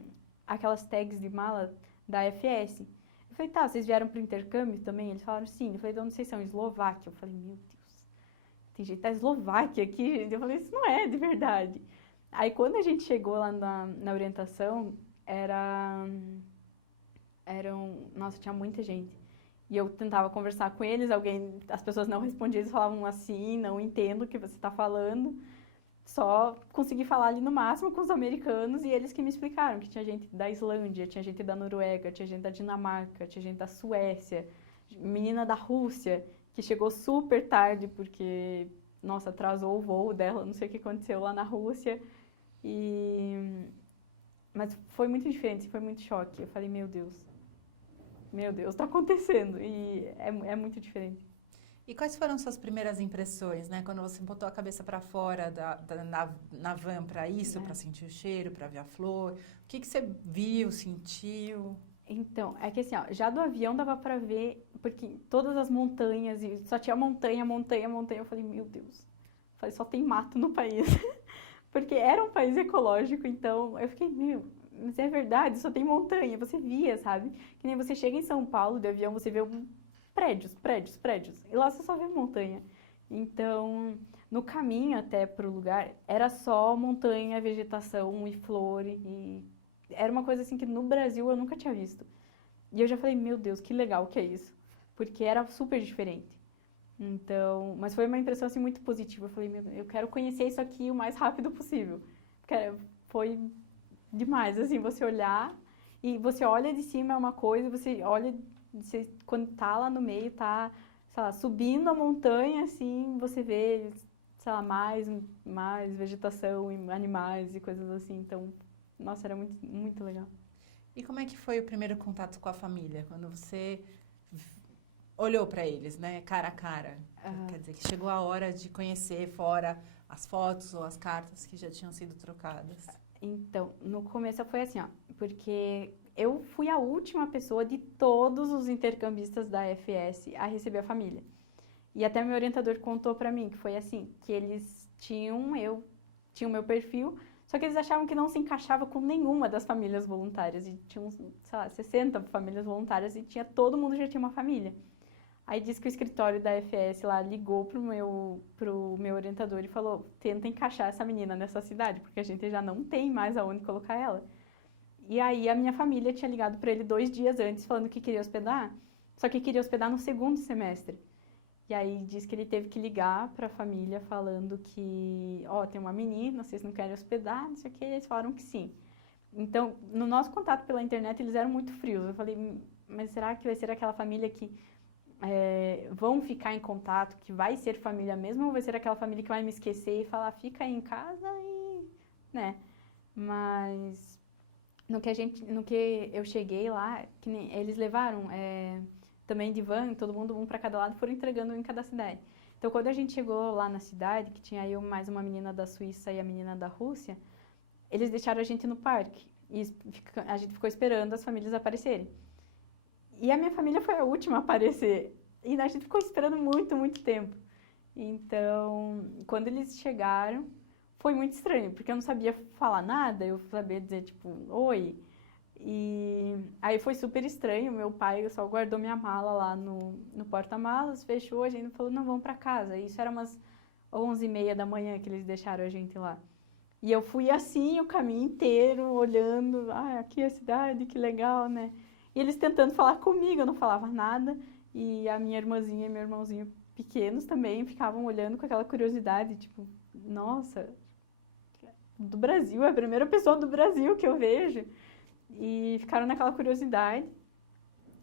aquelas tags de mala da FS. Eu falei, tá, vocês vieram pro intercâmbio também? Eles falaram, sim. Eu falei, de onde vocês são? Eslováquia. Eu falei, meu Deus, tem gente da Eslováquia aqui, gente. Eu falei, isso não é de verdade. Aí, quando a gente chegou lá na orientação, nossa, tinha muita gente. E eu tentava conversar com eles, as pessoas não respondiam, eles falavam assim, não entendo o que você está falando. Só consegui falar ali no máximo com os americanos e eles que me explicaram que tinha gente da Islândia, tinha gente da Noruega, tinha gente da Dinamarca, tinha gente da Suécia, menina da Rússia, que chegou super tarde porque, nossa, atrasou o voo dela, não sei o que aconteceu lá na Rússia. Mas foi muito diferente, foi muito choque. Eu falei, meu Deus, tá acontecendo. E é muito diferente. E quais foram suas primeiras impressões, né? Quando você botou a cabeça para fora na van para isso, para sentir o cheiro, para ver a flor. O que você viu, sentiu? Então, é que assim, ó, já do avião dava para ver, porque todas as montanhas, e só tinha montanha. Eu falei, meu Deus. Eu falei, só tem mato no país. Porque era um país ecológico, então eu fiquei, mas é verdade, só tem montanha. Você via, sabe? Que nem você chega em São Paulo de avião, você vê prédios. E lá você só vê montanha. Então, no caminho até pro lugar, era só montanha, vegetação e flor. E era uma coisa assim que no Brasil eu nunca tinha visto. E eu já falei, meu Deus, que legal que é isso. Porque era super diferente. Então, mas foi uma impressão assim muito positiva. Eu falei, eu quero conhecer isso aqui o mais rápido possível. Porque foi demais, assim, você olhar e você olha de cima é uma coisa, quando tá lá no meio, tá, sei lá, subindo a montanha, assim, você vê, sei lá, mais vegetação e animais e coisas assim. Então, nossa, era muito, muito legal. E como é que foi o primeiro contato com a família? Quando você olhou para eles, né, cara a cara. Quer dizer, que chegou a hora de conhecer fora as fotos ou as cartas que já tinham sido trocadas. Então, no começo foi assim, ó, porque eu fui a última pessoa de todos os intercambistas da FS a receber a família. E até meu orientador contou pra mim que foi assim, que eles tinham o meu perfil, só que eles achavam que não se encaixava com nenhuma das famílias voluntárias. E tinham, sei lá, 60 famílias voluntárias e todo mundo já tinha uma família. Aí disse que o escritório da FS lá ligou pro meu orientador e falou, tenta encaixar essa menina nessa cidade, porque a gente já não tem mais aonde colocar ela. E aí a minha família tinha ligado para ele 2 dias antes, falando que queria hospedar, só que queria hospedar no 2º semestre. E aí disse que ele teve que ligar para a família falando que, ó, tem uma menina, vocês não querem hospedar, não sei o que, eles falaram que sim. Então, no nosso contato pela internet, eles eram muito frios. Eu falei, mas será que vai ser aquela família que vão ficar em contato, que vai ser família mesmo, ou vai ser aquela família que vai me esquecer e falar, fica aí em casa e, né? Mas no que eu cheguei lá, que eles levaram também de van, todo mundo um para cada lado, foram entregando em cada cidade. Então, quando a gente chegou lá na cidade, que tinha eu mais uma menina da Suíça e a menina da Rússia, eles deixaram a gente no parque e a gente ficou esperando as famílias aparecerem. E a minha família foi a última a aparecer. E a gente ficou esperando muito, muito tempo. Então, quando eles chegaram, foi muito estranho, porque eu não sabia falar nada, eu sabia dizer, tipo, oi. E aí foi super estranho, meu pai só guardou minha mala lá no porta-malas, fechou, a gente falou, não, vamos pra casa. E isso era umas 11h30 da manhã que eles deixaram a gente lá. E eu fui assim o caminho inteiro, olhando, aqui é a cidade, que legal, né? E eles tentando falar comigo, eu não falava nada. E a minha irmãzinha e meu irmãozinho pequenos também ficavam olhando com aquela curiosidade, tipo, nossa, do Brasil, é a primeira pessoa do Brasil que eu vejo. E ficaram naquela curiosidade.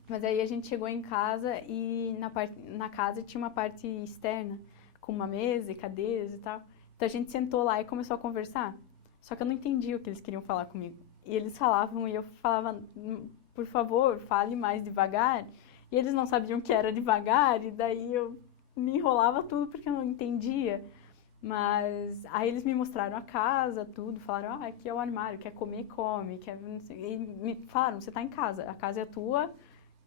Mas aí a gente chegou em casa e na casa tinha uma parte externa, com uma mesa e cadeiras e tal. Então a gente sentou lá e começou a conversar. Só que eu não entendia o que eles queriam falar comigo. E eles falavam e eu falava, por favor, fale mais devagar. E eles não sabiam que era devagar, e daí eu me enrolava tudo porque eu não entendia. Mas aí eles me mostraram a casa, tudo, falaram, aqui é o armário, quer comer, come, quer não sei. E me falaram, você está em casa, a casa é tua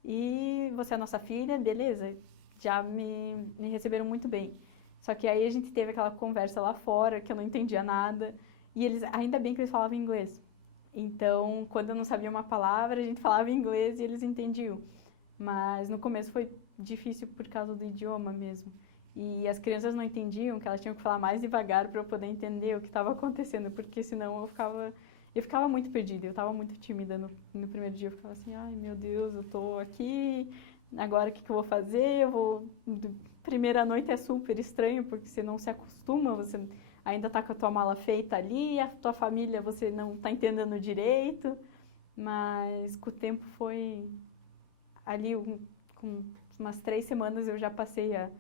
e você é a nossa filha, beleza. Já me receberam muito bem. Só que aí a gente teve aquela conversa lá fora, que eu não entendia nada, e eles, ainda bem que eles falavam inglês. Então, quando eu não sabia uma palavra, a gente falava inglês e eles entendiam. Mas no começo foi difícil por causa do idioma mesmo. E as crianças não entendiam que elas tinham que falar mais devagar para eu poder entender o que estava acontecendo, porque senão eu ficava muito perdida, eu estava muito tímida no primeiro dia, eu ficava assim, ai meu Deus, eu estou aqui, agora o que eu vou fazer? Primeira noite é super estranho, porque você não se acostuma, você ainda está com a tua mala feita ali, a tua família você não está entendendo direito, mas com o tempo foi ali, com umas 3 semanas eu já passei a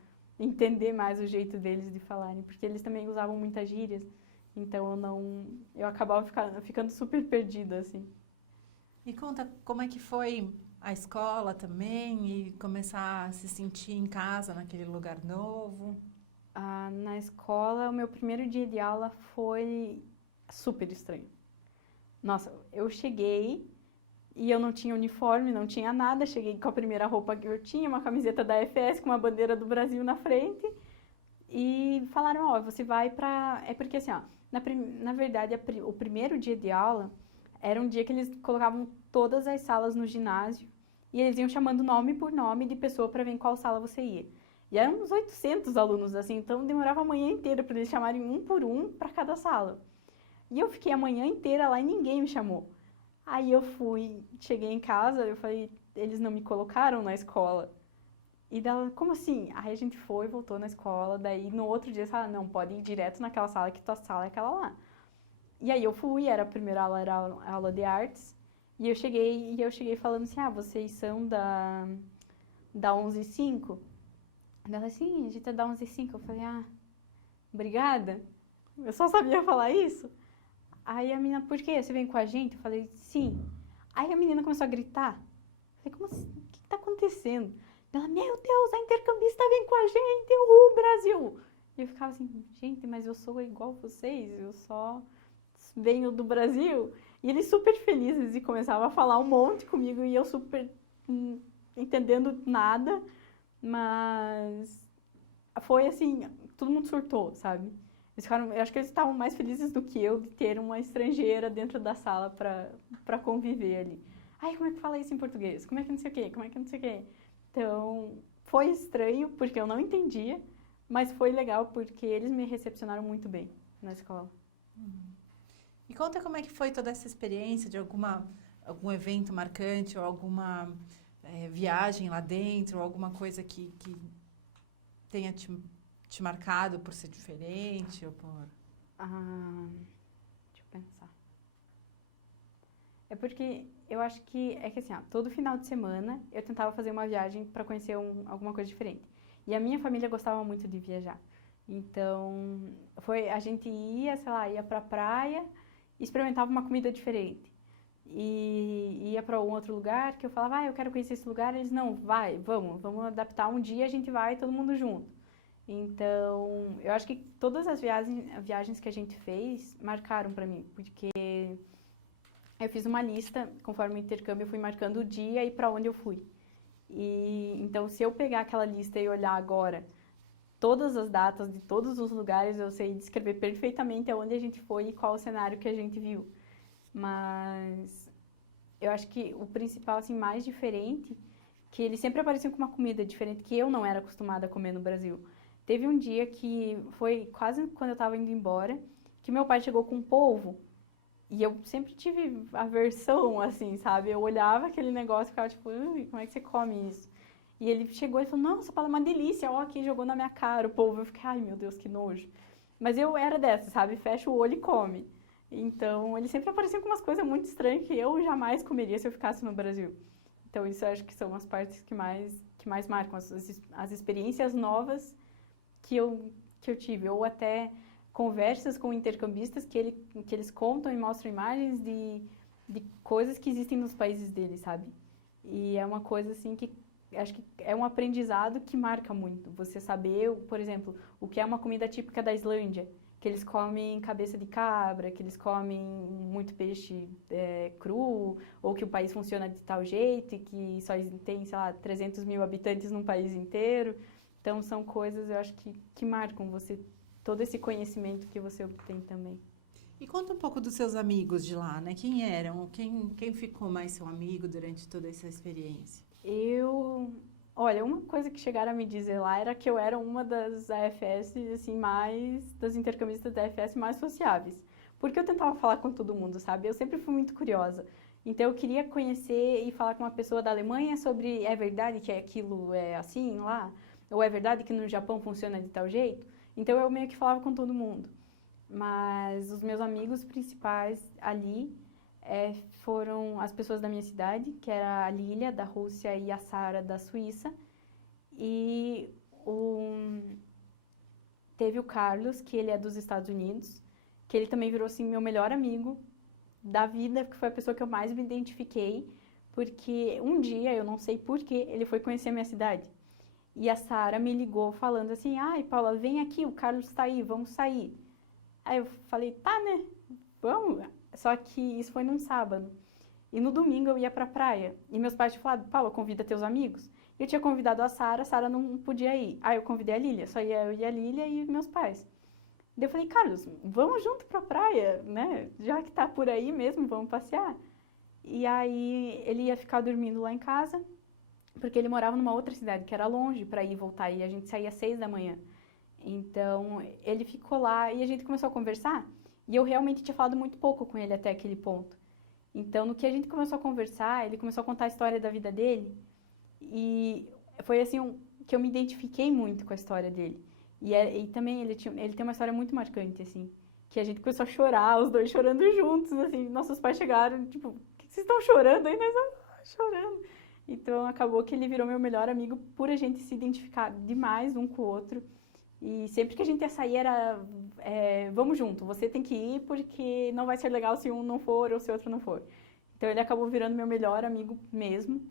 entender mais o jeito deles de falarem, porque eles também usavam muitas gírias, então eu acabava ficando super perdida, assim. E conta como é que foi a escola também e começar a se sentir em casa naquele lugar novo? Na escola, o meu primeiro dia de aula foi super estranho. Nossa, eu cheguei e eu não tinha uniforme, não tinha nada. Cheguei com a primeira roupa que eu tinha, uma camiseta da FS com uma bandeira do Brasil na frente. E falaram, você vai pra... É porque assim, na verdade, o primeiro dia de aula era um dia que eles colocavam todas as salas no ginásio e eles iam chamando nome por nome de pessoa para ver em qual sala você ia. E eram uns 800 alunos, assim, então demorava a manhã inteira para eles chamarem um por um para cada sala. E eu fiquei a manhã inteira lá e ninguém me chamou. Aí eu cheguei em casa, eu falei, eles não me colocaram na escola. E dela, como assim? Aí a gente voltou na escola, daí no outro dia eles falaram, não, pode ir direto naquela sala, que tua sala é aquela lá. E aí eu a primeira aula era a aula de artes, e eu cheguei falando assim, vocês são da 11:05? Ela, sim, a gente é da 11:05. Eu falei, obrigada. Eu só sabia falar isso. Aí a menina, por quê? Você vem com a gente? Eu falei, sim. Aí a menina começou a gritar. Eu falei, como assim? O que está acontecendo? Ela, meu Deus, a intercambista vem com a gente, Brasil! E eu ficava assim, gente, mas eu sou igual vocês, eu só venho do Brasil. E eles super felizes e começavam a falar um monte comigo e eu super entendendo nada. Mas foi assim, todo mundo surtou, sabe? Eu acho que eles estavam mais felizes do que eu de ter uma estrangeira dentro da sala para conviver ali. Ai, como é que fala isso em português? Como é que não sei o quê? Como é que não sei o quê? Então, foi estranho porque eu não entendia, mas foi legal porque eles me recepcionaram muito bem na escola. E conta como é que foi toda essa experiência de algum evento marcante ou alguma viagem lá dentro, ou alguma coisa que tenha te marcado por ser diferente ou por... Deixa eu pensar. É porque eu acho que assim, todo final de semana eu tentava fazer uma viagem para conhecer alguma coisa diferente. E a minha família gostava muito de viajar. Então, a gente ia, sei lá, ia pra praia e experimentava uma comida diferente. e ia para um outro lugar, que eu falava, eu quero conhecer esse lugar, eles, não, vamos adaptar, um dia a gente vai todo mundo junto. Então, eu acho que todas as viagens que a gente fez marcaram para mim, porque eu fiz uma lista, conforme o intercâmbio, eu fui marcando o dia e para onde eu fui. E então, se eu pegar aquela lista e olhar agora todas as datas de todos os lugares, eu sei descrever perfeitamente aonde a gente foi e qual o cenário que a gente viu. Mas eu acho que o principal, assim, mais diferente, que eles sempre apareciam com uma comida diferente que eu não era acostumada a comer no Brasil. Teve um dia que foi quase quando eu estava indo embora, que meu pai chegou com um polvo. E eu sempre tive aversão, assim, sabe? Eu olhava aquele negócio e ficava tipo, como é que você come isso? E ele chegou e falou, nossa, Paula, é uma delícia, ó, aqui jogou na minha cara o polvo. Eu fiquei, ai meu Deus, que nojo. Mas eu era dessa, sabe? Fecha o olho e come. Então, ele sempre aparecia com umas coisas muito estranhas que eu jamais comeria se eu ficasse no Brasil. Então, isso eu acho que são as partes que mais marcam, as experiências novas que eu tive. Ou até conversas com intercambistas que eles contam e mostram imagens de coisas que existem nos países deles, sabe? E é uma coisa, assim, que acho que é um aprendizado que marca muito. Você saber, por exemplo, o que é uma comida típica da Islândia, que eles comem cabeça de cabra, que eles comem muito peixe cru, ou que o país funciona de tal jeito e que só tem, sei lá, 300 mil habitantes num país inteiro. Então, são coisas, eu acho, que marcam você, todo esse conhecimento que você obtém também. E conta um pouco dos seus amigos de lá, né? Quem eram? Quem ficou mais seu amigo durante toda essa experiência? Olha, uma coisa que chegaram a me dizer lá era que eu era uma das AFS, assim, das intercambistas da AFS mais sociáveis. Porque eu tentava falar com todo mundo, sabe? Eu sempre fui muito curiosa. Então, eu queria conhecer e falar com uma pessoa da Alemanha sobre, é verdade que aquilo é assim lá? Ou é verdade que no Japão funciona de tal jeito? Então, eu meio que falava com todo mundo. Mas os meus amigos principais ali foram as pessoas da minha cidade, que era a Lília, da Rússia, e a Sara, da Suíça. E teve o Carlos, que ele é dos Estados Unidos, que ele também virou, assim, meu melhor amigo da vida, que foi a pessoa que eu mais me identifiquei, porque um dia, eu não sei porquê, ele foi conhecer a minha cidade. E a Sara me ligou falando assim, ai, Paula, vem aqui, o Carlos está aí, vamos sair. Aí eu falei, tá, né, vamos. Só que isso foi num sábado. E no domingo eu ia pra praia. E meus pais tinham falado, Paula, convida teus amigos. Eu tinha convidado a Sara não podia ir. Aí eu convidei a Lília, só ia eu e a Lília e meus pais. Daí eu falei, Carlos, vamos junto pra praia, né? Já que tá por aí mesmo, vamos passear. E aí ele ia ficar dormindo lá em casa, porque ele morava numa outra cidade, que era longe pra ir e voltar. E a gente saía às 6 da manhã. Então, ele ficou lá e a gente começou a conversar. E eu realmente tinha falado muito pouco com ele até aquele ponto. Então, no que a gente começou a conversar, ele começou a contar a história da vida dele. E foi assim que eu me identifiquei muito com a história dele. E também ele tem uma história muito marcante, assim. Que a gente começou a chorar, os dois chorando juntos, assim. Nossos pais chegaram, tipo, o que vocês estão chorando? Aí nós chorando. Então, acabou que ele virou meu melhor amigo por a gente se identificar demais um com o outro. E sempre que a gente ia sair era, vamos junto, você tem que ir porque não vai ser legal se um não for ou se outro não for. Então ele acabou virando meu melhor amigo mesmo.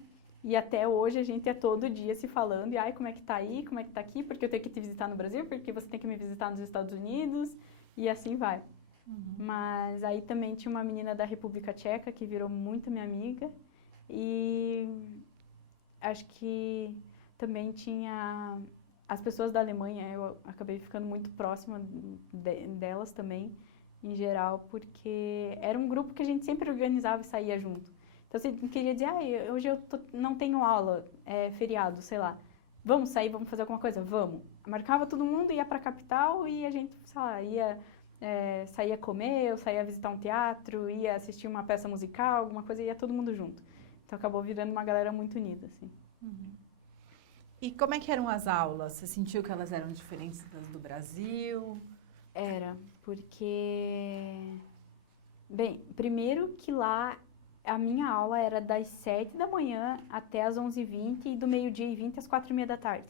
E até hoje a gente é todo dia se falando, e ai, como é que tá aí, como é que tá aqui, porque eu tenho que te visitar no Brasil, porque você tem que me visitar nos Estados Unidos, e assim vai. Uhum. Mas aí também tinha uma menina da República Tcheca que virou muito minha amiga, e acho que também tinha as pessoas da Alemanha, eu acabei ficando muito próxima delas também, em geral, porque era um grupo que a gente sempre organizava e saía junto. Então, você queria dizer, hoje eu não tenho aula, é feriado, sei lá. Vamos sair, vamos fazer alguma coisa? Vamos. Marcava todo mundo, ia pra capital e a gente, sei lá, saía comer, ou saía visitar um teatro, ia assistir uma peça musical, alguma coisa, ia todo mundo junto. Então, acabou virando uma galera muito unida, assim. Uhum. E como é que eram as aulas? Você sentiu que elas eram diferentes das do Brasil? Era, porque... Bem, primeiro que lá a minha aula era das 7 da manhã até as 11h20 e do meio-dia e 20 às 4h30 da tarde.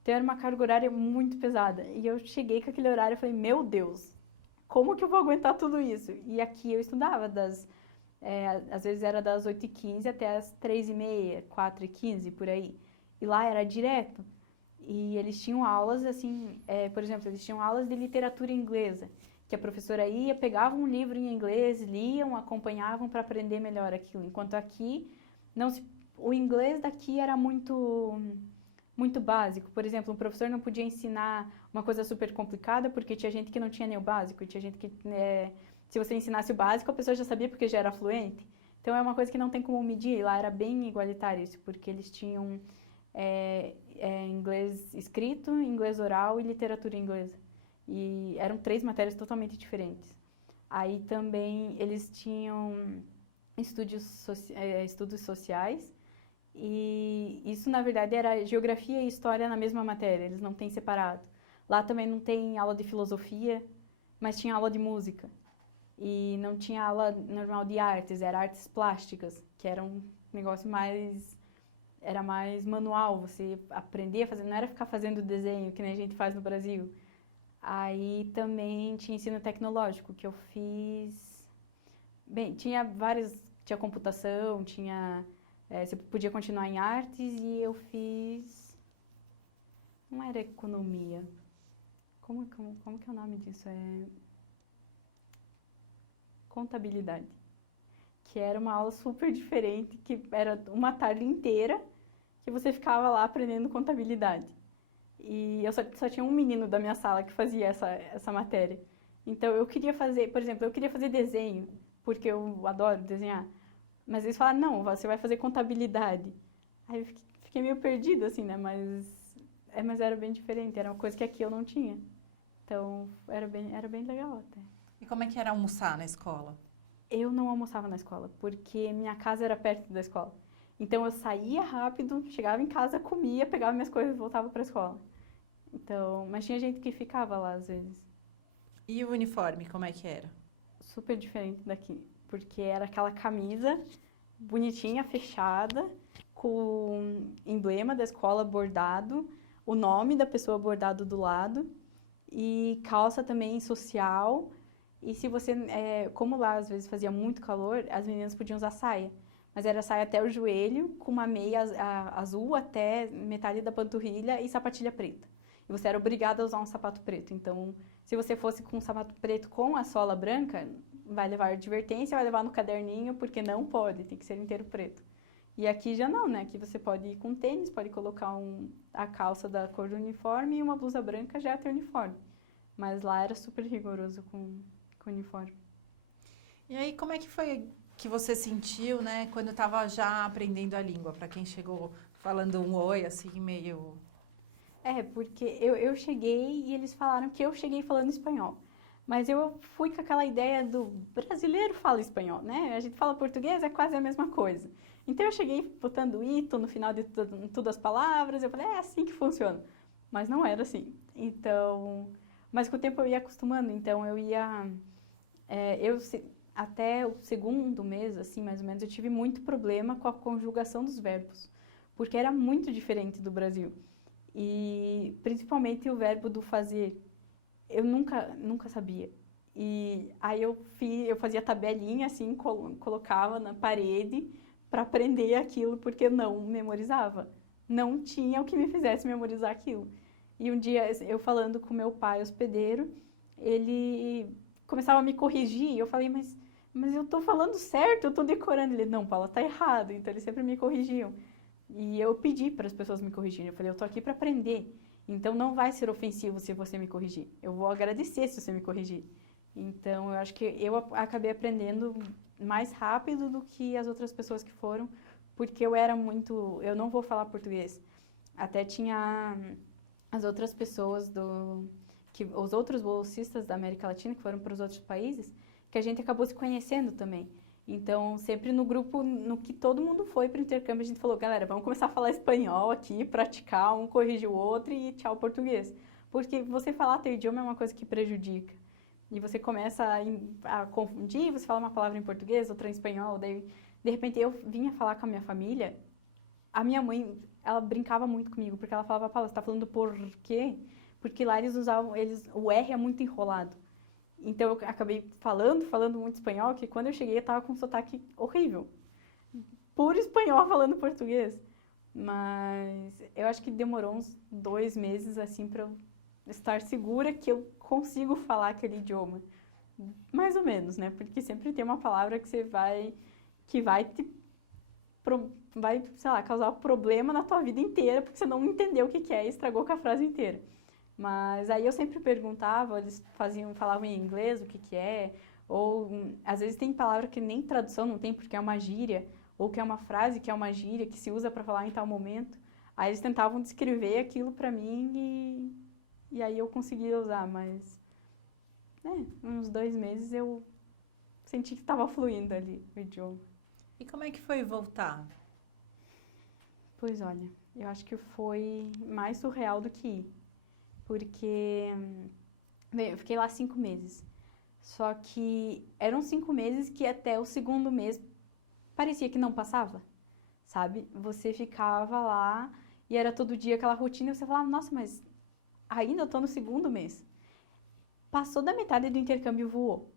Então era uma carga horária muito pesada. E eu cheguei com aquele horário e falei, meu Deus, como que eu vou aguentar tudo isso? E aqui eu estudava das Às vezes era das 8h15 até as 3h30, 4h15, por aí. E lá era direto. E eles tinham aulas, assim, por exemplo, eles tinham aulas de literatura inglesa, que a professora ia, pegava um livro em inglês, liam, acompanhavam para aprender melhor aquilo. Enquanto aqui, o inglês daqui era muito básico. Por exemplo, um professor não podia ensinar uma coisa super complicada porque tinha gente que não tinha nem o básico, e tinha gente que, se você ensinasse o básico, a pessoa já sabia porque já era fluente. Então é uma coisa que não tem como medir. Lá era bem igualitário isso, porque eles tinham inglês escrito, inglês oral e literatura inglesa. E eram 3 matérias totalmente diferentes. Aí também eles tinham estudos sociais, e isso na verdade era geografia e história na mesma matéria, eles não têm separado. Lá também não tem aula de filosofia, mas tinha aula de música. E não tinha aula normal de artes, era artes plásticas, que era um negócio era mais manual, você aprendia a fazer, não era ficar fazendo desenho que nem a gente faz no Brasil. Aí também tinha ensino tecnológico, que eu fiz. Bem, tinha computação, você podia continuar em artes, e eu fiz. Não era economia. Como que é o nome disso? Contabilidade. Que era uma aula super diferente, que era uma tarde inteira que você ficava lá aprendendo contabilidade. E eu só tinha um menino da minha sala que fazia essa matéria. Então eu queria fazer, por exemplo, desenho, porque eu adoro desenhar. Mas eles falaram, não, você vai fazer contabilidade. Aí eu fiquei meio perdida, assim, né? Mas era bem diferente, era uma coisa que aqui eu não tinha. Então era bem legal até. E como é que era almoçar na escola? Eu não almoçava na escola, porque minha casa era perto da escola. Então eu saía rápido, chegava em casa, comia, pegava minhas coisas e voltava para a escola. Então, mas tinha gente que ficava lá às vezes. E o uniforme, como é que era? Super diferente daqui, porque era aquela camisa bonitinha, fechada, com emblema da escola bordado, o nome da pessoa bordado do lado, e calça também social. E se você, como lá às vezes fazia muito calor, as meninas podiam usar saia. Mas era saia até o joelho, com uma meia azul até metade da panturrilha e sapatilha preta. E você era obrigada a usar um sapato preto. Então, se você fosse com um sapato preto com a sola branca, vai levar advertência, vai levar no caderninho, porque não pode, tem que ser inteiro preto. E aqui já não, né? Aqui você pode ir com tênis, pode colocar a calça da cor do uniforme e uma blusa branca já é teu uniforme. Mas lá era super rigoroso com o uniforme. E aí, como é que foi que você sentiu, né, quando estava já aprendendo a língua? Para quem chegou falando um oi, assim, meio... Porque eu cheguei e eles falaram que eu cheguei falando espanhol. Mas eu fui com aquela ideia do brasileiro fala espanhol, né? A gente fala português, é quase a mesma coisa. Então eu cheguei botando ito no final de todas as palavras, eu falei, é assim que funciona. Mas não era assim. Então, mas com o tempo eu ia acostumando, então eu ia... até o segundo mês, assim, mais ou menos, eu tive muito problema com a conjugação dos verbos, porque era muito diferente do Brasil. E principalmente o verbo do fazer, eu nunca sabia. E aí eu fazia tabelinha assim, colocava na parede para aprender aquilo, porque eu não memorizava. Não tinha o que me fizesse memorizar aquilo. E um dia eu falando com meu pai, hospedeiro, ele começava a me corrigir, e eu falei, mas eu tô falando certo, eu tô decorando. Ele, não, Paula, tá errado. Então eles sempre me corrigiam. E eu pedi para as pessoas me corrigirem. Eu falei, eu tô aqui para aprender. Então não vai ser ofensivo se você me corrigir. Eu vou agradecer se você me corrigir. Então eu acho que eu acabei aprendendo mais rápido do que as outras pessoas que foram, porque eu não vou falar português. Até tinha as outras pessoas os outros bolsistas da América Latina que foram para os outros países, que a gente acabou se conhecendo também. Então, sempre no grupo, no que todo mundo foi para o intercâmbio, a gente falou, galera, vamos começar a falar espanhol aqui, praticar, um corrige o outro e tchau português. Porque você falar teu idioma é uma coisa que prejudica. E você começa a confundir, você fala uma palavra em português, outra em espanhol, daí, de repente, eu vinha falar com a minha família, a minha mãe, ela brincava muito comigo, porque ela falava, Paula, você tá falando por quê? Porque lá eles usavam, o R é muito enrolado. Então eu acabei falando muito espanhol, que quando eu cheguei eu tava com um sotaque horrível. Puro espanhol falando português. Mas eu acho que demorou uns 2 meses, assim, pra eu estar segura que eu consigo falar aquele idioma. Mais ou menos, né? Porque sempre tem uma palavra que vai sei lá, causar problema na tua vida inteira, porque você não entendeu o que que é e estragou com a frase inteira. Mas aí eu sempre perguntava, eles falavam em inglês o que que é, ou às vezes tem palavra que nem tradução não tem porque é uma gíria, ou que é uma frase que é uma gíria que se usa para falar em tal momento. Aí eles tentavam descrever aquilo para mim e aí eu conseguia usar, mas uns 2 meses eu senti que estava fluindo ali o idioma. E como é que foi voltar? Pois olha, eu acho que foi mais surreal do que ir. Porque, bem, eu fiquei lá 5 meses. Só que eram 5 meses que até o segundo mês parecia que não passava, sabe? Você ficava lá e era todo dia aquela rotina e você falava, nossa, mas ainda eu tô no segundo mês. Passou da metade do intercâmbio e voou.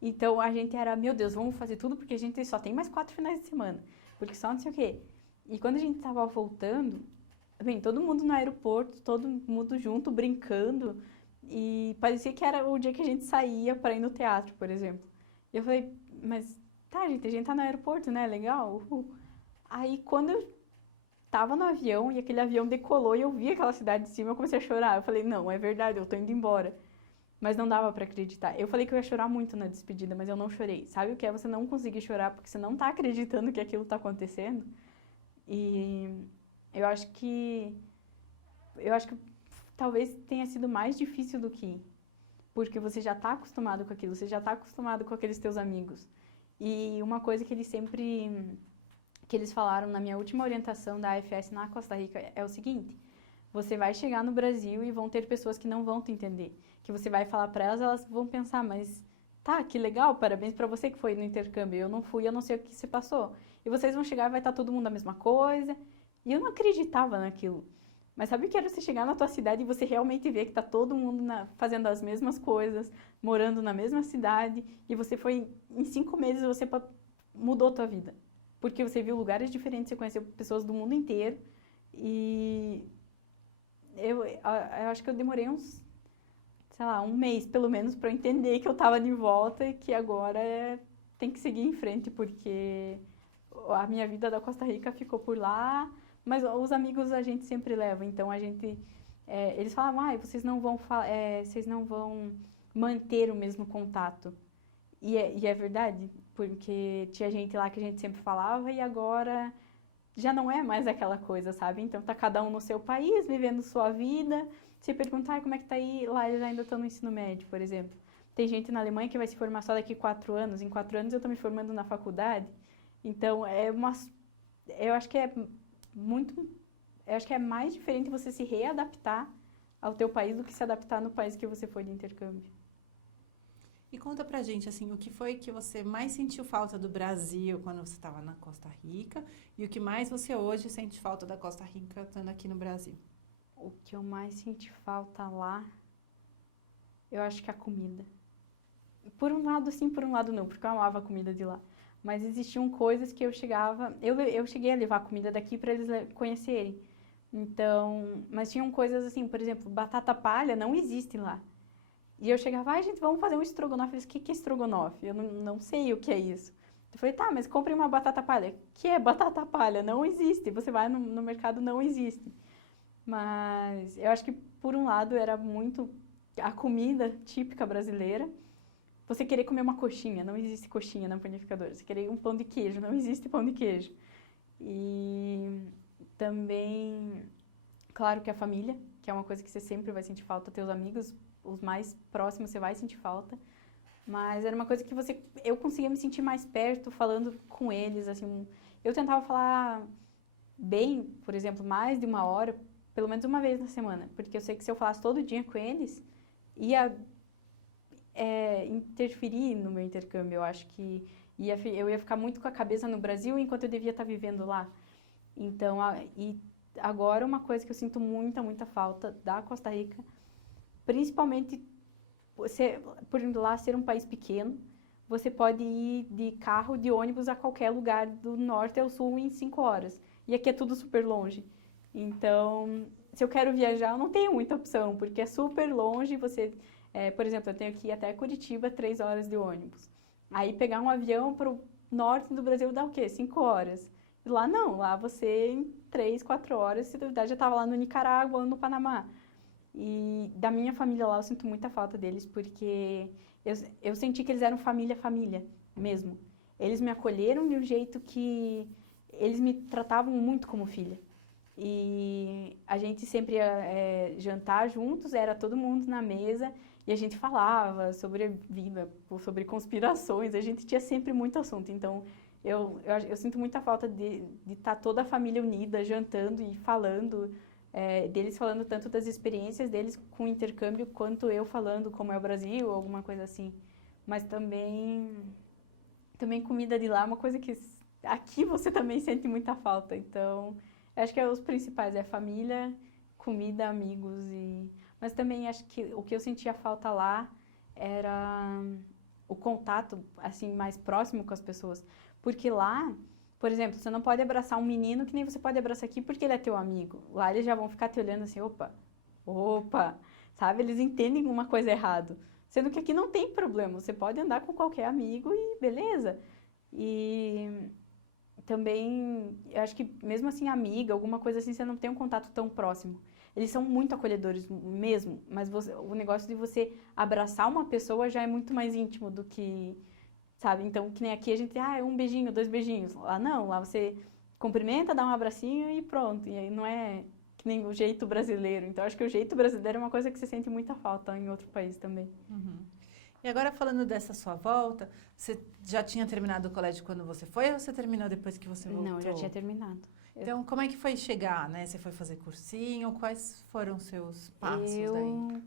Então a gente era, meu Deus, vamos fazer tudo porque a gente só tem mais 4 finais de semana. Porque só não sei o quê. E quando a gente tava voltando, bem, todo mundo no aeroporto, todo mundo junto, brincando. E parecia que era o dia que a gente saía para ir no teatro, por exemplo. E eu falei, mas tá, gente, a gente tá no aeroporto, né? Legal. Uhul. Aí quando eu tava no avião e aquele avião decolou e eu vi aquela cidade de cima, eu comecei a chorar. Eu falei, não, é verdade, eu tô indo embora. Mas não dava pra acreditar. Eu falei que eu ia chorar muito na despedida, mas eu não chorei. Sabe o que é você não conseguir chorar porque você não tá acreditando que aquilo tá acontecendo? E eu acho que talvez tenha sido mais difícil do que ir, porque você já está acostumado com aquilo, você já está acostumado com aqueles teus amigos. E uma coisa que eles falaram na minha última orientação da AFS na Costa Rica é o seguinte: você vai chegar no Brasil e vão ter pessoas que não vão te entender, que você vai falar para elas, elas vão pensar, mas tá, que legal, parabéns para você que foi no intercâmbio, eu não fui, eu não sei o que se passou. E vocês vão chegar e vai estar todo mundo a mesma coisa. E eu não acreditava naquilo. Mas sabe o que era você chegar na tua cidade e você realmente ver que tá todo mundo fazendo as mesmas coisas, morando na mesma cidade, e você foi, em 5 meses, você mudou a tua vida. Porque você viu lugares diferentes, você conheceu pessoas do mundo inteiro, e eu acho que eu demorei uns, sei lá, 1 mês, pelo menos, para eu entender que eu tava de volta e que agora tem que seguir em frente, porque a minha vida da Costa Rica ficou por lá. Mas os amigos a gente sempre leva, então a gente... eles falavam, vocês não vão manter o mesmo contato. E é verdade, porque tinha gente lá que a gente sempre falava e agora já não é mais aquela coisa, sabe? Então tá cada um no seu país, vivendo sua vida. Você perguntar, como é que tá aí? Lá eles ainda estão no ensino médio, por exemplo. Tem gente na Alemanha que vai se formar só daqui 4 anos. Em 4 anos eu tô me formando na faculdade. Então eu acho que eu acho que é mais diferente você se readaptar ao teu país do que se adaptar no país que você foi de intercâmbio. E conta pra gente, assim, o que foi que você mais sentiu falta do Brasil quando você estava na Costa Rica e o que mais você hoje sente falta da Costa Rica estando aqui no Brasil? O que eu mais senti falta lá, eu acho que é a comida. Por um lado sim, por um lado não, porque eu amava a comida de lá. Mas existiam coisas que eu cheguei a levar comida daqui para eles conhecerem. Então, mas tinham coisas assim, por exemplo, batata palha não existe lá. E eu chegava, gente, vamos fazer um estrogonofe. Eles, o que é estrogonofe? Eu não sei o que é isso. Eu falei, tá, mas compre uma batata palha. Que é batata palha? Não existe. Você vai no mercado, não existe. Mas eu acho que, por um lado, era muito a comida típica brasileira. Você querer comer uma coxinha, não existe coxinha na panificadora. Você querer um pão de queijo, não existe pão de queijo. E também, claro que a família, que é uma coisa que você sempre vai sentir falta, teus amigos, os mais próximos você vai sentir falta. Mas era uma coisa que eu conseguia me sentir mais perto falando com eles, assim. Eu tentava falar bem, por exemplo, mais de 1 hora, pelo menos uma vez na semana. Porque eu sei que se eu falasse todo dia com eles, ia interferir no meu intercâmbio. Eu acho que eu ia ficar muito com a cabeça no Brasil enquanto eu devia estar vivendo lá. Então, e agora uma coisa que eu sinto muita falta da Costa Rica, principalmente por lá ser um país pequeno, você pode ir de carro, de ônibus a qualquer lugar do norte ao sul em 5 horas. E aqui é tudo super longe. Então, se eu quero viajar, eu não tenho muita opção, porque é super longe. Por exemplo, eu tenho que ir até Curitiba, 3 horas de ônibus. Aí pegar um avião para o norte do Brasil dá o quê? 5 horas. E lá não, lá você em 3, 4 horas, se duvidar, já estava lá no Nicarágua ou no Panamá. E da minha família lá, eu sinto muita falta deles, porque eu senti que eles eram família, família mesmo. Eles me acolheram de um jeito que eles me tratavam muito como filha. E a gente sempre ia jantar juntos, era todo mundo na mesa, e a gente falava sobre a vida, sobre conspirações, a gente tinha sempre muito assunto. Então, eu sinto muita falta de estar toda a família unida, jantando e falando, deles falando tanto das experiências deles com o intercâmbio, quanto eu falando como é o Brasil, ou alguma coisa assim. Mas também comida de lá é uma coisa que aqui você também sente muita falta. Então, eu acho que os principais é família, comida, amigos mas também acho que o que eu sentia falta lá era o contato assim mais próximo com as pessoas, porque lá, por exemplo, você não pode abraçar um menino que nem você pode abraçar aqui porque ele é teu amigo. Lá eles já vão ficar te olhando assim, opa, sabe? Eles entendem uma coisa errado. Sendo que aqui não tem problema, você pode andar com qualquer amigo e beleza. E também, eu acho que mesmo assim, amiga, alguma coisa assim, você não tem um contato tão próximo. Eles são muito acolhedores mesmo, mas o negócio de você abraçar uma pessoa já é muito mais íntimo do que, sabe? Então, que nem aqui a gente, um beijinho, 2 beijinhos. Lá não, lá você cumprimenta, dá um abracinho e pronto. E aí não é que nem o jeito brasileiro. Então, acho que o jeito brasileiro é uma coisa que você sente muita falta em outro país também. Uhum. E agora, falando dessa sua volta, você já tinha terminado o colégio quando você foi ou você terminou depois que você voltou? Não, eu já tinha terminado. Então, como é que foi chegar, né? Você foi fazer cursinho? Quais foram os seus passos daí?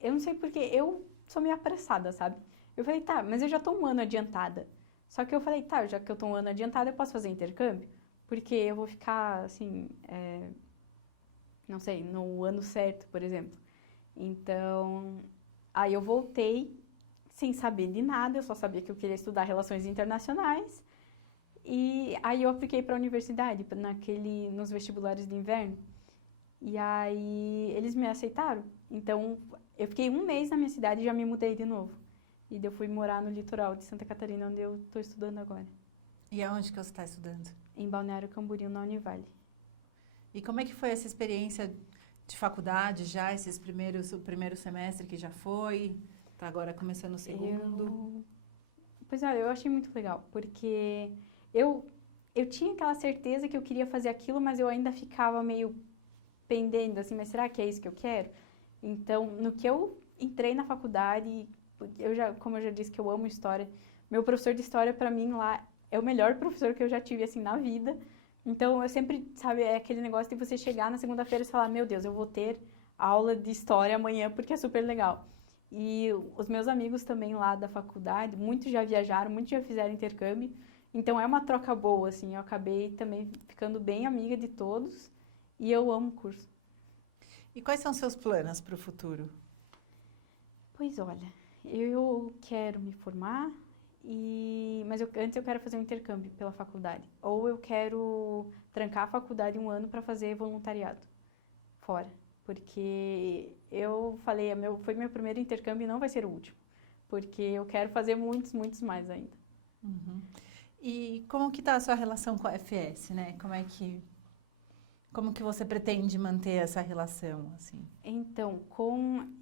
Eu não sei porque eu sou meio apressada, sabe? Eu falei, tá, mas eu já tô um ano adiantada. Só que eu falei, tá, já que eu tô um ano adiantada, eu posso fazer intercâmbio? Porque eu vou ficar, assim, não sei, no ano certo, por exemplo. Então, aí eu voltei sem saber de nada, eu só sabia que eu queria estudar relações internacionais. E aí eu apliquei para a universidade, nos vestibulares de inverno. E aí eles me aceitaram. Então eu fiquei um mês na minha cidade e já me mudei de novo. E daí eu fui morar no litoral de Santa Catarina, onde eu estou estudando agora. E aonde que você está estudando? Em Balneário Camboriú, na Univale. E como é que foi essa experiência de faculdade já, o primeiro semestre que já foi, tá agora começando o segundo? Pois olha, eu achei muito legal, porque eu tinha aquela certeza que eu queria fazer aquilo, mas eu ainda ficava meio pendendo, assim, mas será que é isso que eu quero? Então, no que eu entrei na faculdade, como eu já disse que eu amo história, meu professor de história, para mim, lá, é o melhor professor que eu já tive, assim, na vida. Então, eu sempre, sabe, é aquele negócio de você chegar na segunda-feira e falar, meu Deus, eu vou ter aula de história amanhã, porque é super legal. E os meus amigos também lá da faculdade, muitos já viajaram, muitos já fizeram intercâmbio. Então, é uma troca boa, assim. Eu acabei também ficando bem amiga de todos e eu amo o curso. E quais são seus planos para o futuro? Pois olha, eu quero me formar, mas antes eu quero fazer um intercâmbio pela faculdade. Ou eu quero trancar a faculdade um ano para fazer voluntariado fora. Porque eu falei, foi meu primeiro intercâmbio e não vai ser o último. Porque eu quero fazer muitos, muitos mais ainda. Uhum. E como que está a sua relação com a FS, né? Como que você pretende manter essa relação, assim? Então,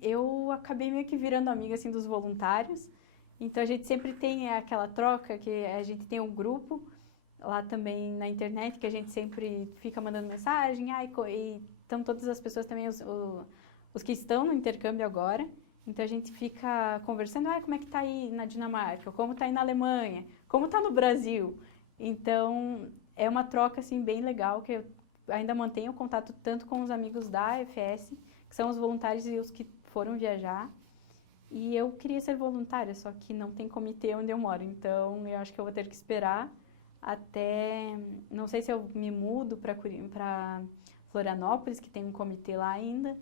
eu acabei meio que virando amiga, assim, dos voluntários. Então, a gente sempre tem aquela troca, que a gente tem um grupo lá também na internet, que a gente sempre fica mandando mensagem. E estão todas as pessoas também, os que estão no intercâmbio agora. Então, a gente fica conversando, como é que tá aí na Dinamarca? Como tá aí na Alemanha? Como tá no Brasil? Então, é uma troca, assim, bem legal, que eu ainda mantenho contato tanto com os amigos da FS, que são os voluntários e os que foram viajar. E eu queria ser voluntária, só que não tem comitê onde eu moro. Então, eu acho que eu vou ter que esperar até... Não sei se eu me mudo para Florianópolis, que tem um comitê lá ainda.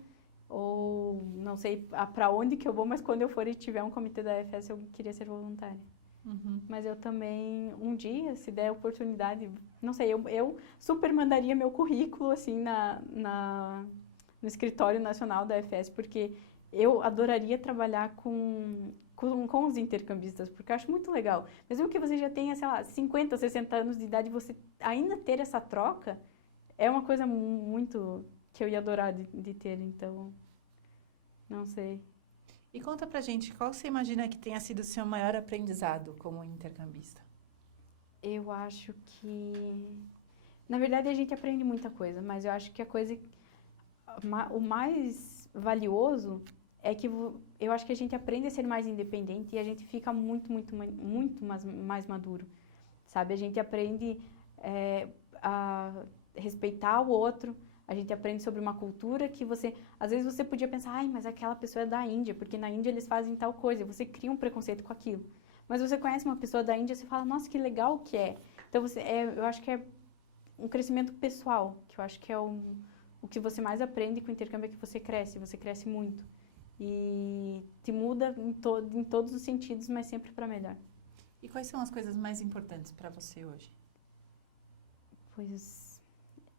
ou não sei para onde que eu vou, mas quando eu for e tiver um comitê da EFS, eu queria ser voluntária. Uhum. Mas eu também, um dia, se der oportunidade, não sei, eu super mandaria meu currículo, assim, no escritório nacional da EFS, porque eu adoraria trabalhar com os intercambistas, porque eu acho muito legal. Mesmo que você já tenha, sei lá, 50, 60 anos de idade, você ainda ter essa troca é uma coisa muito que eu ia adorar de ter, então, não sei. E conta pra gente, qual você imagina que tenha sido o seu maior aprendizado como intercambista? Eu acho que, na verdade, a gente aprende muita coisa, mas eu acho que o mais valioso é que eu acho que a gente aprende a ser mais independente e a gente fica muito mais maduro, sabe? A gente aprende a respeitar o outro, a gente aprende sobre uma cultura que às vezes você podia pensar, ai, mas aquela pessoa é da Índia, porque na Índia eles fazem tal coisa, e você cria um preconceito com aquilo. Mas você conhece uma pessoa da Índia e você fala, nossa, que legal que é. Então, eu acho que é um crescimento pessoal, que eu acho que é o que você mais aprende com o intercâmbio é que você cresce muito. E te muda em todos os sentidos, mas sempre para melhor. E quais são as coisas mais importantes para você hoje? Pois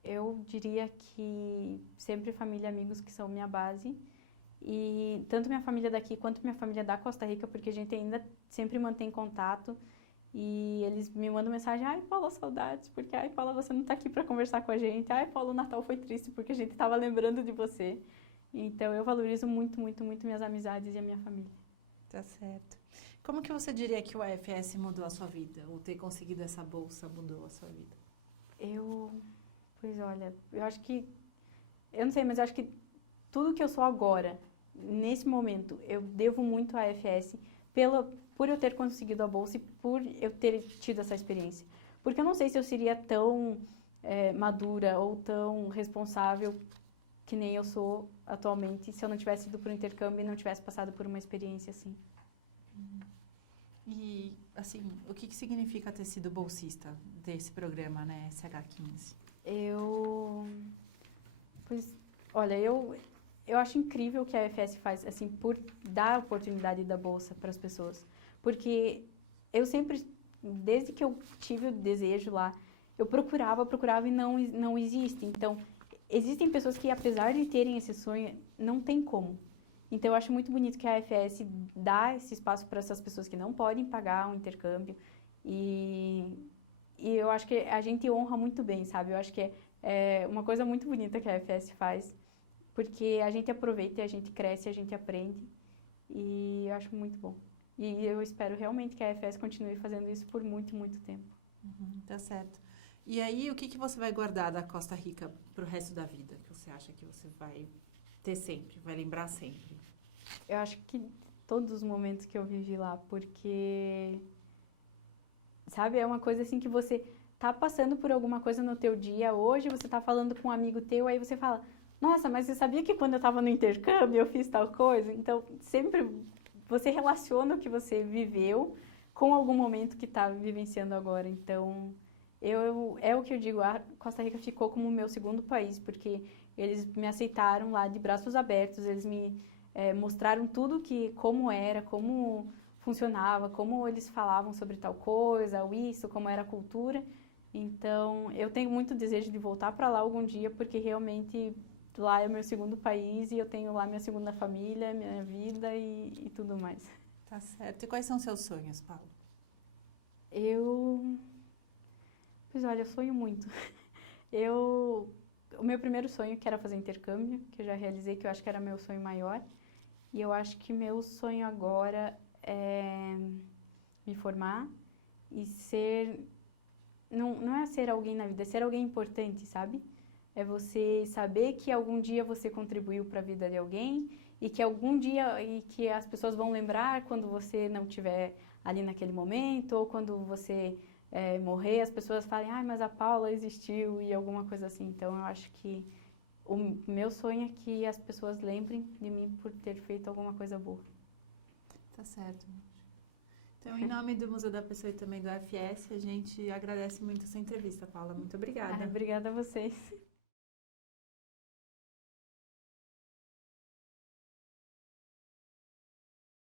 eu diria que sempre família e amigos que são minha base. E tanto minha família daqui quanto minha família da Costa Rica, porque a gente ainda sempre mantém contato. E eles me mandam mensagem, ai, Paula, saudades, porque, ai, Paula, você não tá aqui para conversar com a gente. Ai, Paula, o Natal foi triste porque a gente tava lembrando de você. Então, eu valorizo muito minhas amizades e a minha família. Tá certo. Como que você diria que o AFS mudou a sua vida? Ou ter conseguido essa bolsa mudou a sua vida? Pois olha, eu acho que, eu não sei, mas eu acho que tudo que eu sou agora, nesse momento, eu devo muito à AFS por eu ter conseguido a bolsa e por eu ter tido essa experiência. Porque eu não sei se eu seria tão madura ou tão responsável que nem eu sou atualmente se eu não tivesse ido para o intercâmbio e não tivesse passado por uma experiência assim. E, assim, o que significa ter sido bolsista desse programa, né, SH15? Pois, olha, eu acho incrível o que a UFS faz, assim, por dar a oportunidade da bolsa para as pessoas. Porque eu sempre, desde que eu tive o desejo lá, eu procurava e não existe. Então, existem pessoas que, apesar de terem esse sonho, não tem como. Então, eu acho muito bonito que a AFS dá esse espaço para essas pessoas que não podem pagar um intercâmbio. E eu acho que a gente honra muito bem, sabe? Eu acho que é uma coisa muito bonita que a AFS faz, porque a gente aproveita, a gente cresce, a gente aprende. E eu acho muito bom. E eu espero realmente que a AFS continue fazendo isso por muito tempo. Tá certo. E aí, o que você vai guardar da Costa Rica pro resto da vida? Que você acha que você vai ter sempre, vai lembrar sempre? Eu acho que todos os momentos que eu vivi lá, porque, sabe, é uma coisa assim que você tá passando por alguma coisa no teu dia hoje, você tá falando com um amigo teu, aí você fala, nossa, mas você sabia que quando eu tava no intercâmbio eu fiz tal coisa? Então, sempre você relaciona o que você viveu com algum momento que tá vivenciando agora. Então, é o que eu digo, a Costa Rica ficou como o meu segundo país, porque eles me aceitaram lá de braços abertos, eles me mostraram tudo como era, como funcionava, como eles falavam sobre tal coisa, como era a cultura. Então, eu tenho muito desejo de voltar para lá algum dia, porque realmente lá é o meu segundo país e eu tenho lá minha segunda família, minha vida e tudo mais. Tá certo. E quais são seus sonhos, Paulo? Pois olha, eu sonho muito. O meu primeiro sonho, que era fazer intercâmbio, que eu já realizei, que eu acho que era meu sonho maior. E eu acho que meu sonho agora é me formar e não é ser alguém na vida, é ser alguém importante, sabe? É você saber que algum dia você contribuiu para a vida de alguém e que algum dia e que as pessoas vão lembrar quando você não estiver ali naquele momento ou quando você morrer, as pessoas falem, ah, mas a Paula existiu e alguma coisa assim. Então, eu acho que o meu sonho é que as pessoas lembrem de mim por ter feito alguma coisa boa. Tá certo. Então, em nome do Museu da Pessoa e também do AFS, a gente agradece muito essa entrevista, Paula. Muito obrigada. Obrigada a vocês.